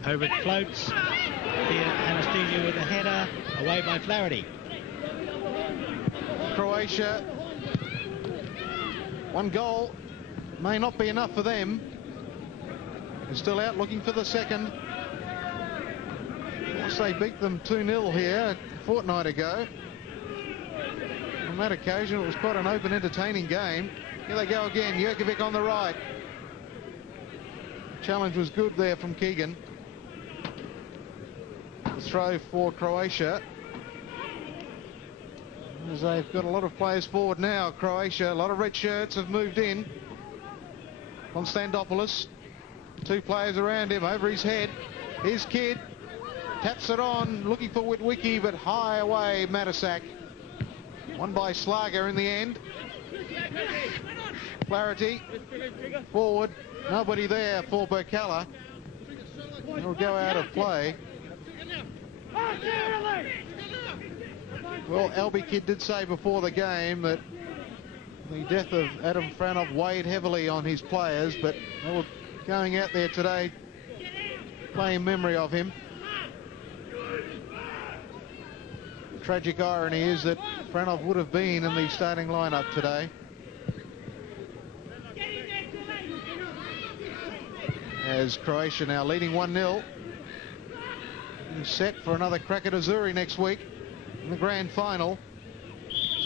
Over it floats. Theo Anastasio with a header, away by Flaherty. Croatia, one goal may not be enough for them. They're still out looking for the second. Once they beat them 2-0 here a fortnight ago. On that occasion, it was quite an open, entertaining game. Here they go again. Jurkovic on the right. The challenge was good there from Keegan. The throw for Croatia. As they've got a lot of players forward now, Croatia. A lot of red shirts have moved in. Konstantopoulos. Two players around him, over his head. Here's Kidd. Taps it on, looking for Witwicky, but high away Matisak. Won by Slager in the end. Flaherty forward. Nobody there for Birkalla. It'll go out of play. Well, Albi Kidd did say before the game that the death of Adam Franov weighed heavily on his players, but they were going out there today playing memory of him. The tragic irony is that Franov would have been in the starting lineup today. As Croatia now leading 1-0. Set for another crack at Azzurri next week in the grand final.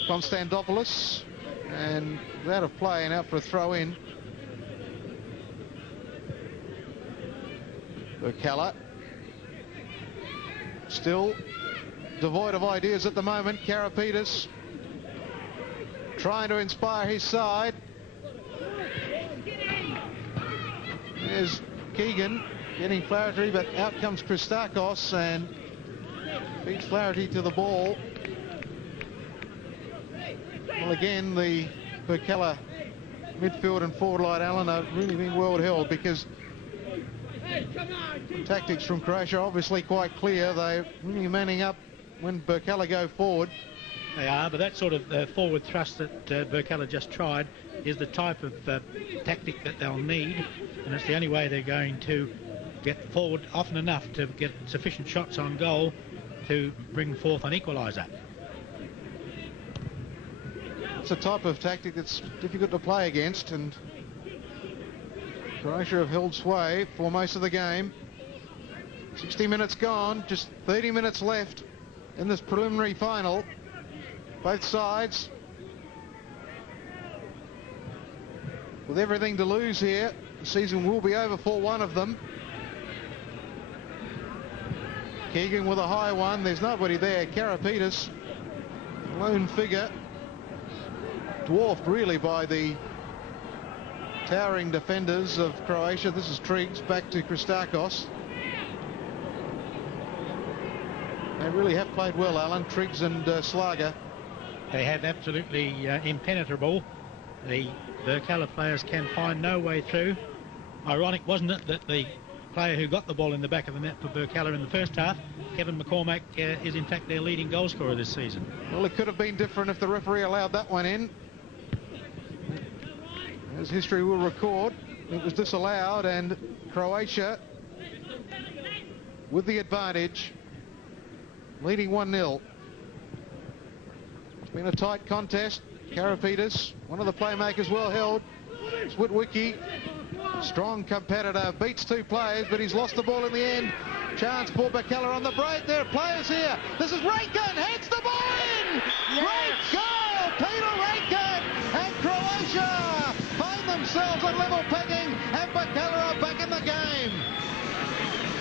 Konstantopoulos, and out of play and out for a throw in. Birkalla still devoid of ideas at the moment. Karapetis trying to inspire his side. There's Keegan getting Flaherty, but out comes Christakos and beats Flaherty to the ball. Well, again, the Birkalla midfield and forward line, Alan, are really being well held because the tactics from Croatia are obviously quite clear. They're really manning up when Birkalla go forward. They are, but that sort of forward thrust that Birkalla just tried is the type of tactic that they'll need, and it's the only way they're going to get forward often enough to get sufficient shots on goal to bring forth an equaliser. It's a type of tactic that's difficult to play against, and Croatia have held sway for most of the game. 60 minutes gone, just 30 minutes left in this preliminary final. Both sides with everything to lose here. The season will be over for one of them. Keegan with a high one. There's nobody there. Karapetis, lone figure, dwarfed really by the towering defenders of Croatia. This is Triggs back to Christakos. They really have played well, Alan, Triggs and Slager. They have absolutely impenetrable. The Birkalla players can find no way through. Ironic, wasn't it, that the player who got the ball in the back of the net for Birkalla in the first half, Kevin McCormack, is in fact their leading goal scorer this season. Well, it could have been different if the referee allowed that one in. As history will record, it was disallowed, and Croatia, with the advantage, leading 1-0. It's been a tight contest. Karapetis, one of the playmakers, well held. Switwicki, strong competitor, beats two players, but he's lost the ball in the end. Chance for Birkalla on the break. There are players here. This is Rankin, heads the ball in! Yes. Great goal, Peter Rankin! And Croatia find themselves at level pegging, and Birkalla are back in the game.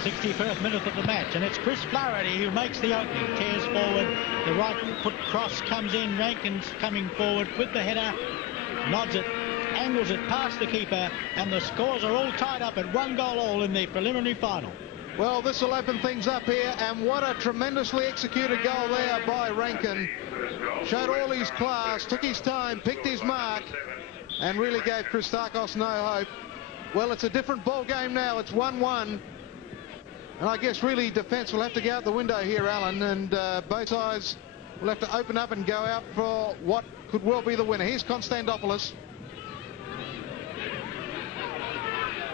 61st minute of the match, and it's Chris Flaherty who makes the opening. Tears forward, the right foot cross comes in, Rankin's coming forward with the header, nods it, angles it past the keeper, and the scores are all tied up at 1 goal all in the preliminary final. Well, this will open things up here, and what a tremendously executed goal there by Rankin. Showed all his class, took his time, picked his mark, and really gave Christakos no hope. Well, it's a different ball game now. It's 1-1. And I guess really defence will have to go out the window here, Alan, and both sides will have to open up and go out for what could well be the winner. Here's Konstantopoulos.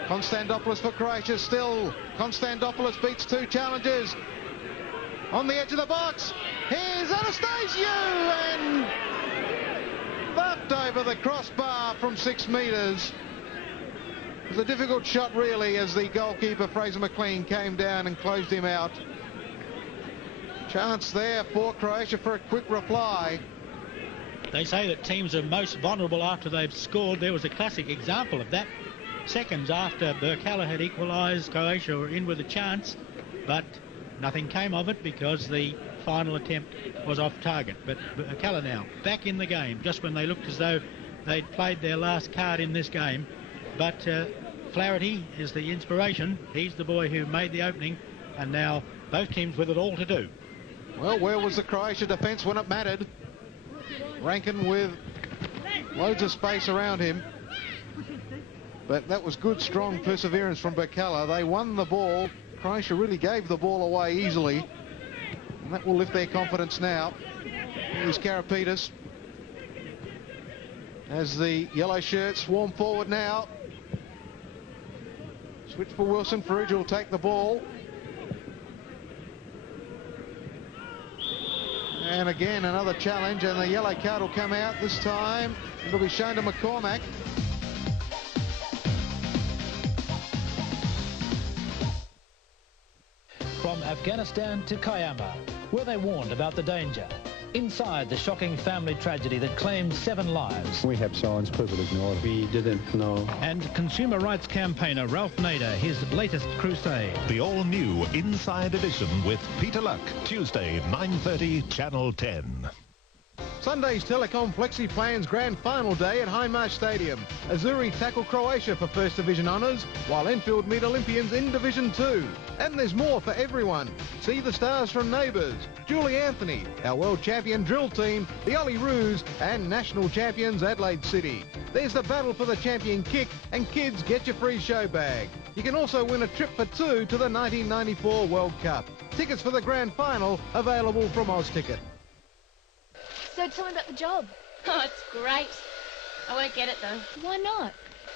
Konstantopoulos for Croatia still. Konstantopoulos beats two challengers. On the edge of the box, here's Anastasiou, and buffed over the crossbar from 6 metres. It was a difficult shot, really, as the goalkeeper, Fraser McLean, came down and closed him out. Chance there for Croatia for a quick reply. They say that teams are most vulnerable after they've scored. There was a classic example of that. Seconds after Birkalla had equalised, Croatia were in with a chance, but nothing came of it because the final attempt was off target. But Birkalla now back in the game, just when they looked as though they'd played their last card in this game. But Flaherty is the inspiration. He's the boy who made the opening, and now both teams with it all to do. Well, where was the Croatia defence when it mattered? Rankin with loads of space around him. But that was good, strong perseverance from Birkalla. They won the ball. Croatia really gave the ball away easily, and that will lift their confidence now. Here's Karapetis as the yellow shirts swarm forward now. Switch for Wilson. Farrugia will take the ball. And again, another challenge, and the yellow card will come out. This time it'll be shown to McCormack. From Afghanistan to Kayama, were they warned about the danger? Inside the shocking family tragedy that claimed 7 lives. We have signs, people ignored. We didn't know. And consumer rights campaigner Ralph Nader, his latest crusade. The all-new Inside Edition with Peter Luck, Tuesday, 9:30, Channel 10. Sunday's Telecom Flexi Plans Grand Final Day at Hindmarsh Stadium. Azzurri tackle Croatia for First Division honours, while Enfield meet Olympians in Division 2. And there's more for everyone. See the stars from Neighbours, Julie Anthony, our world champion drill team, the Olyroos, and national champions Adelaide City. There's the battle for the champion kick, and kids get your free show bag. You can also win a trip for 2 to the 1994 World Cup. Tickets for the Grand Final available from Ozticket. So tell me about the job. Oh, it's great. I won't get it, though. Why not?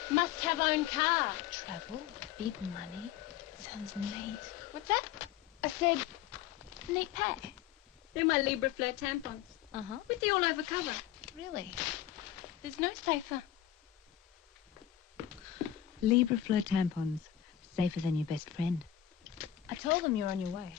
Must have own car. Travel, big money. Sounds neat. What's that? I said, neat pack. They're my Libra Fleur tampons. Uh-huh. With the all-over cover. Really? There's no safer. Libra Fleur tampons. Safer than your best friend. I told them you're on your way.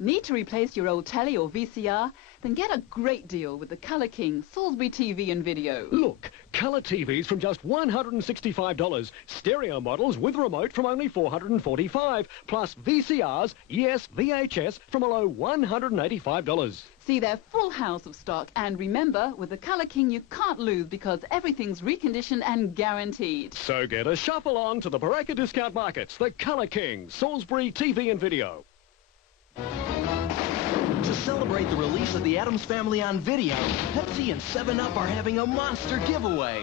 Need to replace your old telly or VCR? Then get a great deal with the Colour King Salisbury TV and video. Look, colour TVs from just $165. Stereo models with remote from only $445. Plus VCRs, yes, VHS from a low $185. See their full house of stock. And remember, with the Colour King, you can't lose because everything's reconditioned and guaranteed. So get a shuffle on to the Birkalla Discount Markets, the Colour King Salisbury TV and video. To celebrate the release of the Addams Family on video, Pepsi and 7-Up are having a monster giveaway.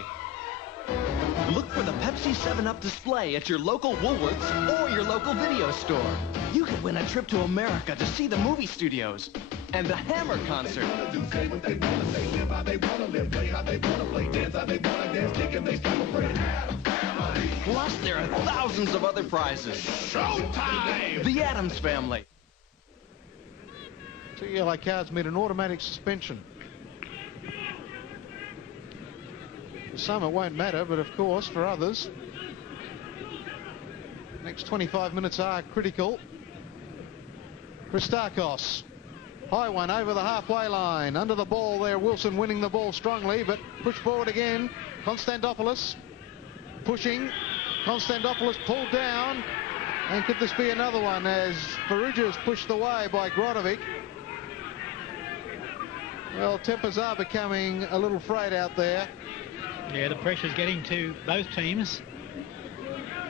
Look for the Pepsi 7-Up display at your local Woolworths or your local video store. You could win a trip to America to see the movie studios and the Hammer concert. Plus, there are thousands of other prizes. Showtime! The Addams Family. 2 yellow cards mean an automatic suspension. For some it won't matter, but of course for others, next 25 minutes are critical. Christakos, high one over the halfway line, under the ball there, Wilson winning the ball strongly, but push forward again. Konstantopoulos pushing, Konstantopoulos pulled down, and could this be another one as Perugia is pushed away by Grodovic? Well, tempers are becoming a little frayed out there. Yeah, the pressure's getting to both teams.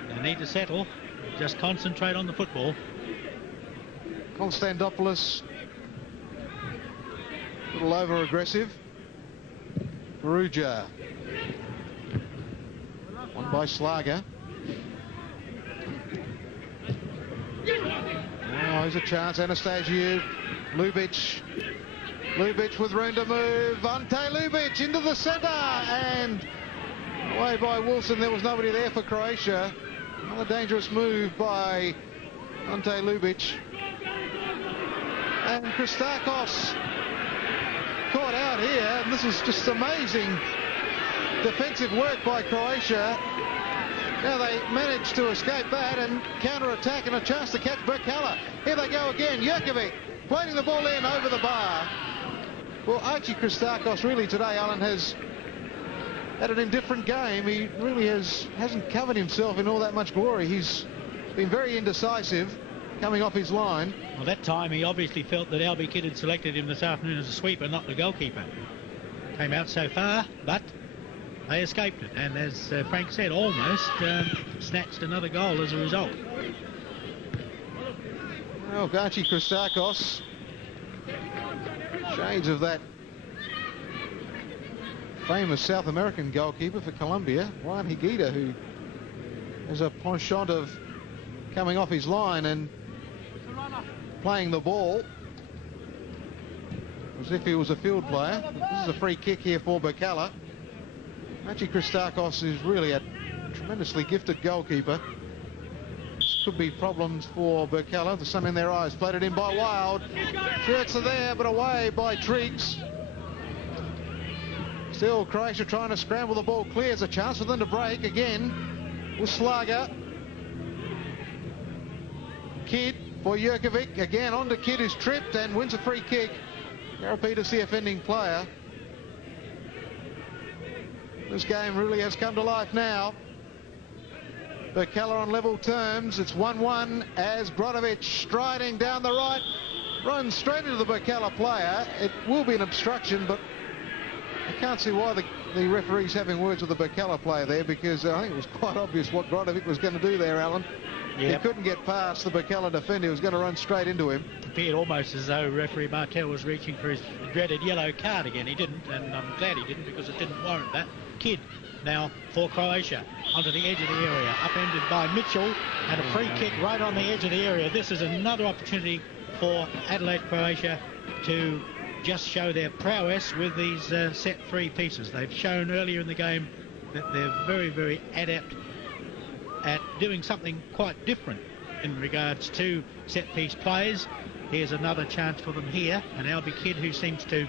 They need to settle, just concentrate on the football. Konstantopoulos a little over-aggressive. Perugia. One by Slager. Oh, here's a chance. Anastasiou. Ljubic. Ljubic with room to move. Ante Ljubic into the centre. And away by Wilson. There was nobody there for Croatia. Another dangerous move by Ante Ljubic. And Christakos caught out here. And this is just amazing defensive work by Croatia. Now they managed to escape that and counter-attack and a chance to catch Birkalla. Here they go again. Jurkovic floating the ball in over the bar. Well, Archie Christakos really today, Alan, has had an indifferent game. He really hasn't covered himself in all that much glory. He's been very indecisive coming off his line. Well, that time he obviously felt that Albie Kidd had selected him this afternoon as a sweeper, not the goalkeeper. Came out so far, but they escaped it. And as Frank said, almost snatched another goal as a result. Well, Archie Christakos, shades of that famous South American goalkeeper for Colombia, Juan Higuita, who has a penchant of coming off his line and playing the ball as if he was a field player. This is a free kick here for Birkalla. Archie Christakos is really a tremendously gifted goalkeeper. This could be problems for Birkalla. The sun in their eyes. Floated in by Wild. Shirts are there, but away by Triggs. Still Croatia trying to scramble the ball clear. There's a chance for them to break again with Slager. Kidd for Jurkovic. Again on to Kidd, who's tripped and wins a free kick. Karapetis, the offending player. This game really has come to life now. Birkalla on level terms. It's 1-1 as Grodovic striding down the right runs straight into the Birkalla player. It will be an obstruction, but I can't see why the referee's having words with the Birkalla player there, because I think it was quite obvious what Grodovic was going to do there, Alan. Yep. He couldn't get past the Birkalla defender. He was going to run straight into him. It appeared almost as though referee Martel was reaching for his dreaded yellow card again. He didn't, and I'm glad he didn't, because it didn't warrant that. Kidd now for Croatia onto the edge of the area, upended by Mitchell, and a free kick right on the edge of the area. This is another opportunity for Adelaide, Croatia to just show their prowess with these set free pieces. They've shown earlier in the game that they're very, very adept at doing something quite different in regards to set piece plays. Here's another chance for them here, and Albie Kidd, who seems to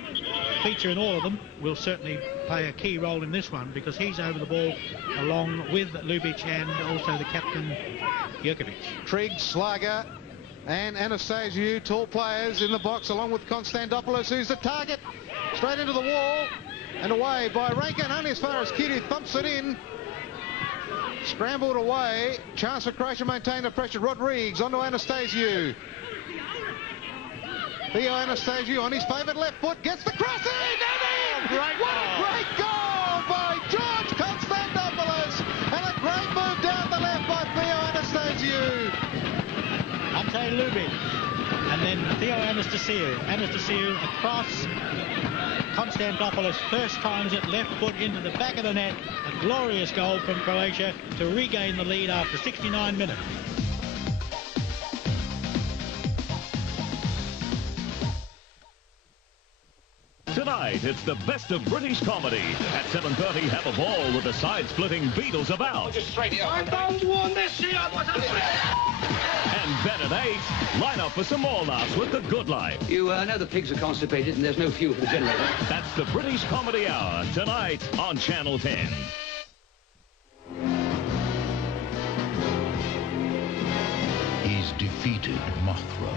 feature in all of them, will certainly play a key role in this one, because he's over the ball along with Ljubic and also the captain Jurkovic. Triggs, Slager, and Anastasiou, tall players in the box, along with Konstantopoulos, who's the target. Straight into the wall and away by Rankin, only as far as Kitty thumps it in. Scrambled away. Chance for Croatia maintain the pressure. Rodrigues onto Anastasiou. Theo Anastasiou on his favourite left foot gets the cross in and in! What a great goal by George Konstantopoulos, and a great move down the left by Theo Anastasiou. Ante Lubin, and then Theo Anastasiou. Anastasiou across. Konstantopoulos first times it left foot into the back of the net. A glorious goal from Croatia to regain the lead after 69 minutes. Tonight, it's the best of British comedy. At 7:30, have a ball with the side-splitting Beatles about. Just straight it up. I don't want this year. And then at 8, line up for some more laughs with The Good Life. You know the pigs are constipated and there's no fuel for the generator. That's the British Comedy Hour, tonight on Channel 10. He's defeated Mothra.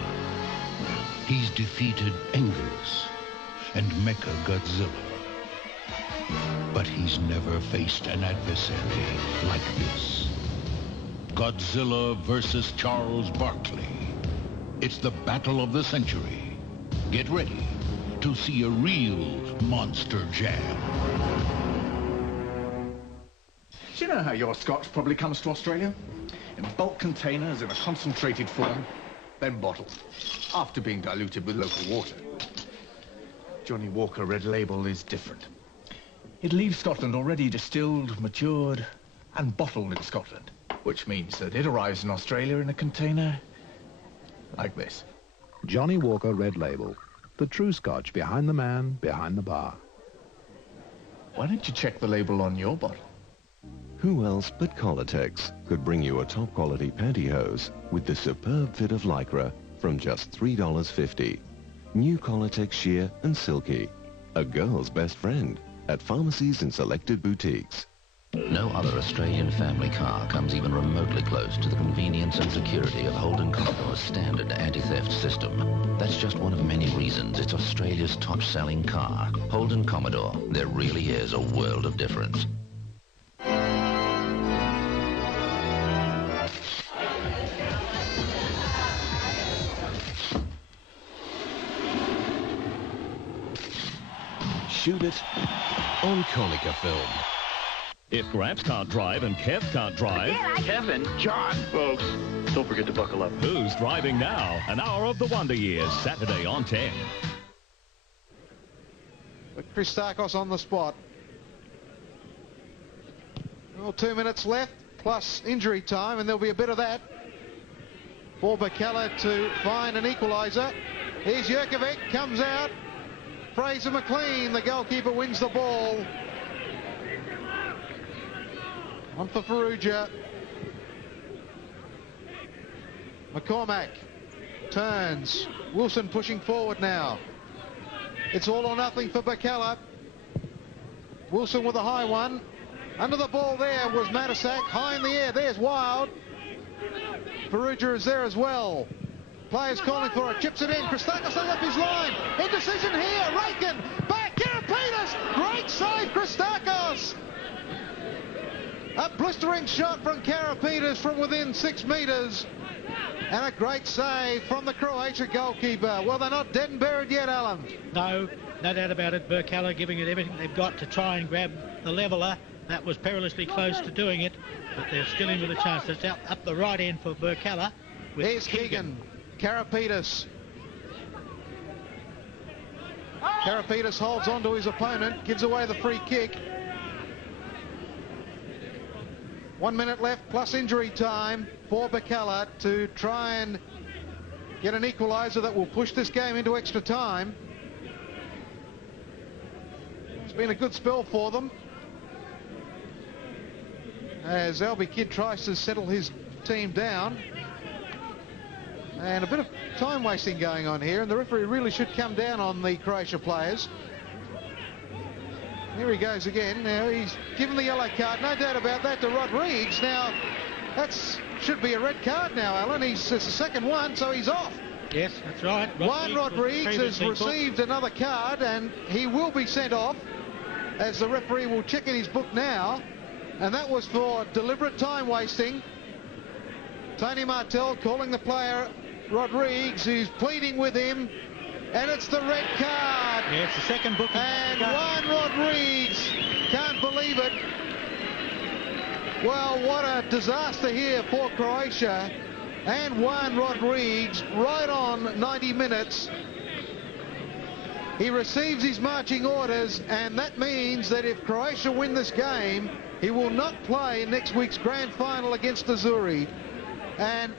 He's defeated Angus and Mecha Godzilla. But he's never faced an adversary like this. Godzilla versus Charles Barkley. It's the battle of the century. Get ready to see a real monster jam. Do you know how your scotch probably comes to Australia? In bulk containers in a concentrated form, then bottled, after being diluted with local water. Johnny Walker Red Label is different. It leaves Scotland already distilled, matured, and bottled in Scotland, which means that it arrives in Australia in a container like this. Johnny Walker Red Label, the true scotch behind the man, behind the bar. Why don't you check the label on your bottle? Who else but Colatex could bring you a top-quality pantyhose with the superb fit of Lycra from just $3.50. New Colatex sheer and silky. A girl's best friend at pharmacies and selected boutiques. No other Australian family car comes even remotely close to the convenience and security of Holden Commodore's standard anti-theft system. That's just one of many reasons it's Australia's top-selling car. Holden Commodore, there really is a world of difference. Shoot it on Konica film. If Gramps can't drive and Kev can't drive... Kevin, John, folks, don't forget to buckle up. Who's driving now? An hour of the Wonder Years, Saturday on 10. But Christakos on the spot. Well, 2 minutes left, plus injury time, and there'll be a bit of that. For Birkalla to find an equaliser. Here's Jurkovic, comes out. Fraser McLean, the goalkeeper, wins the ball. On for Farrugia. McCormack turns. Wilson pushing forward now. It's all or nothing for Birkalla. Wilson with a high one. Under the ball there was Matisak. High in the air. There's Wild. Farrugia is there as well. Players calling for it. Chips it in. Christakos has up his line. Indecision here. Rankin. Back. Karapitas. Great save, Christakos. A blistering shot from Karapitas from within 6 metres. And a great save from the Croatia goalkeeper. Well, they're not dead and buried yet, Alan. No, no doubt about it. Birkalla giving it everything they've got to try and grab the leveller. That was perilously close to doing it, but they're still in with a chance. That's up the right end for Birkalla. Here's Keegan. Karapitas. Karapitas holds on to his opponent, gives away the free kick. 1 minute left, plus injury time for Birkalla to try and get an equaliser that will push this game into extra time. It's been a good spell for them, as Albie Kidd tries to settle his team down. And a bit of time wasting going on here, and the referee really should come down on the Croatia players. Here he goes again. Now he's given the yellow card, no doubt about that, to Rodrigues. Now that's should be a red card now, Alan. It's the second one, so he's off. Yes, that's right. Juan Rodriguez has received another card, and he will be sent off, as the referee will check in his book now. And that was for deliberate time wasting. Tony Martell calling the player Rodriguez, who's pleading with him, and it's the red card. Yeah, it's the second booking. And Juan Rodriguez can't believe it. Well, what a disaster here for Croatia. And Juan Rodriguez right on 90 minutes. He receives his marching orders, and that means that if Croatia win this game, he will not play in next week's grand final against Azzurri. And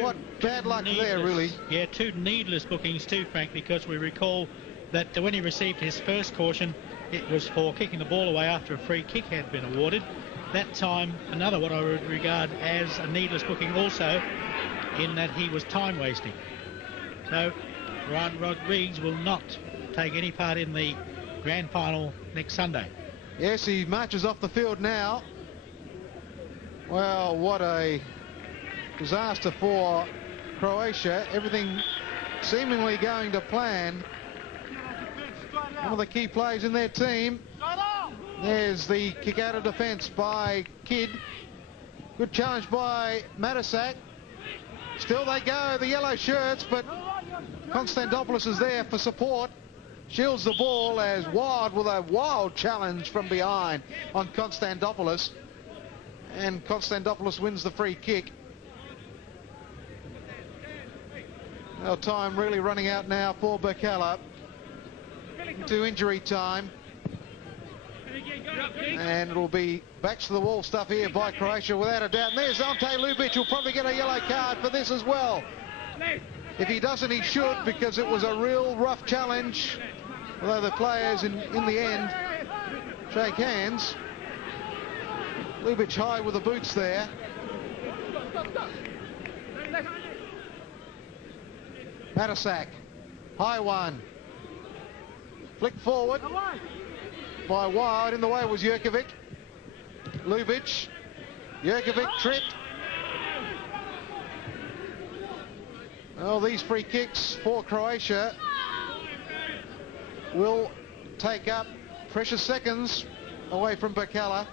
what bad luck there, really. Yeah, two needless bookings too, Frank, because we recall that when he received his first caution, it was for kicking the ball away after a free kick had been awarded. That time, another what I would regard as a needless booking also, in that he was time wasting. So Juan Rodriguez will not take any part in the grand final next Sunday. Yes, he marches off the field now. Well, what a disaster for Croatia. Everything seemingly going to plan. One of the key players in their team. There's the kick out of defence by Kidd. Good challenge by Matisak. Still they go, the yellow shirts, but Konstantopoulos is there for support. Shields the ball as Wild with a wild challenge from behind on Konstantopoulos. And Konstantopoulos wins the free kick. Well, time really running out now for Birkalla. To injury time. And it'll be backs to the wall stuff here by Croatia without a doubt. And there's Ante Ljubic, who'll probably get a yellow card for this as well. If he doesn't, he should, because it was a real rough challenge. Although the players in the end shake hands. Ljubic high with the boots there. Matisak, high one. Flick forward by Wild. In the way was Jurkovic. Ljubic. Jurkovic tripped. Well, these free kicks for Croatia will take up precious seconds away from Birkalla.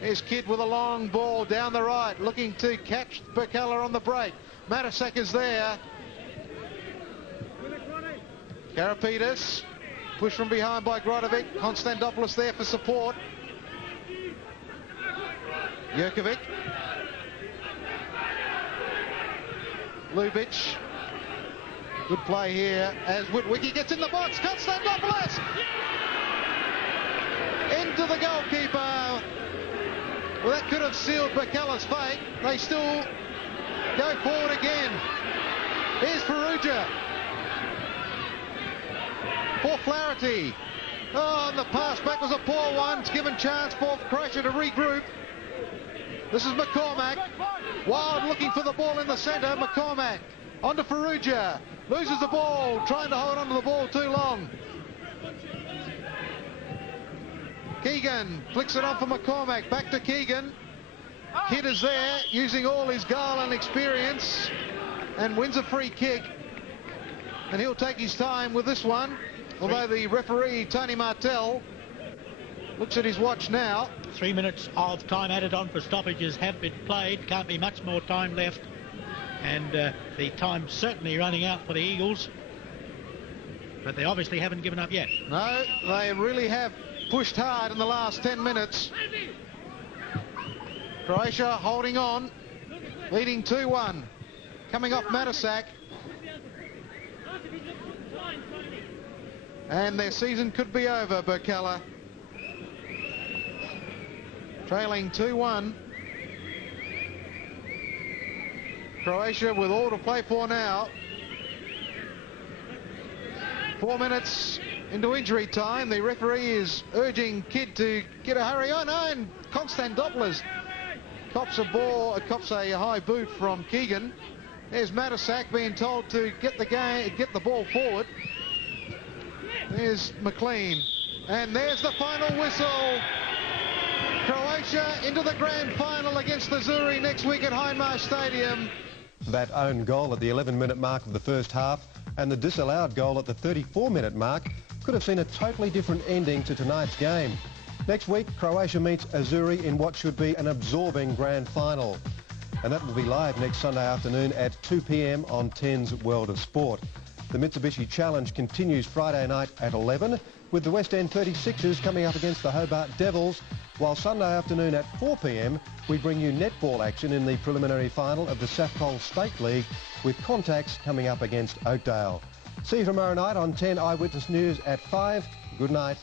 There's Kidd with a long ball down the right, looking to catch Birkalla on the break. Matisak is there. Karapetis. Push from behind by Grodovic. Konstantopoulos there for support. Jurkovic. Ljubic. Good play here as Witwicky gets in the box. Konstantopoulos! Into the goalkeeper. Well, that could have sealed Birkalla's fate. They still go forward again. Here's Perugia. For Flaherty. Oh, and the pass back was a poor one. It's given chance for Croatia to regroup. This is McCormack. Wild looking for the ball in the centre. McCormack onto Perugia. Loses the ball, trying to hold onto the ball too long. Keegan flicks it on for McCormack. Back to Keegan. Kidd is there, using all his guile and experience, and wins a free kick. And he'll take his time with this one. Although the referee, Tony Martell, looks at his watch now. 3 minutes of time added on for stoppages have been played. Can't be much more time left. And the time's certainly running out for the Eagles. But they obviously haven't given up yet. No, they really have pushed hard in the last 10 minutes. Croatia holding on, leading 2-1. Coming off Matisak. And their season could be over, Birkalla. Trailing 2-1. Croatia with all to play for now. 4 minutes into injury time. The referee is urging Kidd to get a hurry on. Oh, and Konstantopoulos cops a high boot from Keegan. There's Matisak being told to get the ball forward. There's McLean. And there's the final whistle. Croatia Croatia into the grand final against the Zuri next week at Hindmarsh Stadium. That own goal at the 11-minute mark of the first half and the disallowed goal at the 34-minute mark could have seen a totally different ending to tonight's game. Next week, Croatia meets Azzurri in what should be an absorbing grand final. And that will be live next Sunday afternoon at 2 p.m. on 10's World of Sport. The Mitsubishi Challenge continues Friday night at 11, with the West End 36ers coming up against the Hobart Devils, while Sunday afternoon at 4 p.m. we bring you netball action in the preliminary final of the Safcol State League, with Contacts coming up against Oakdale. See you tomorrow night on 10 Eyewitness News at 5. Good night.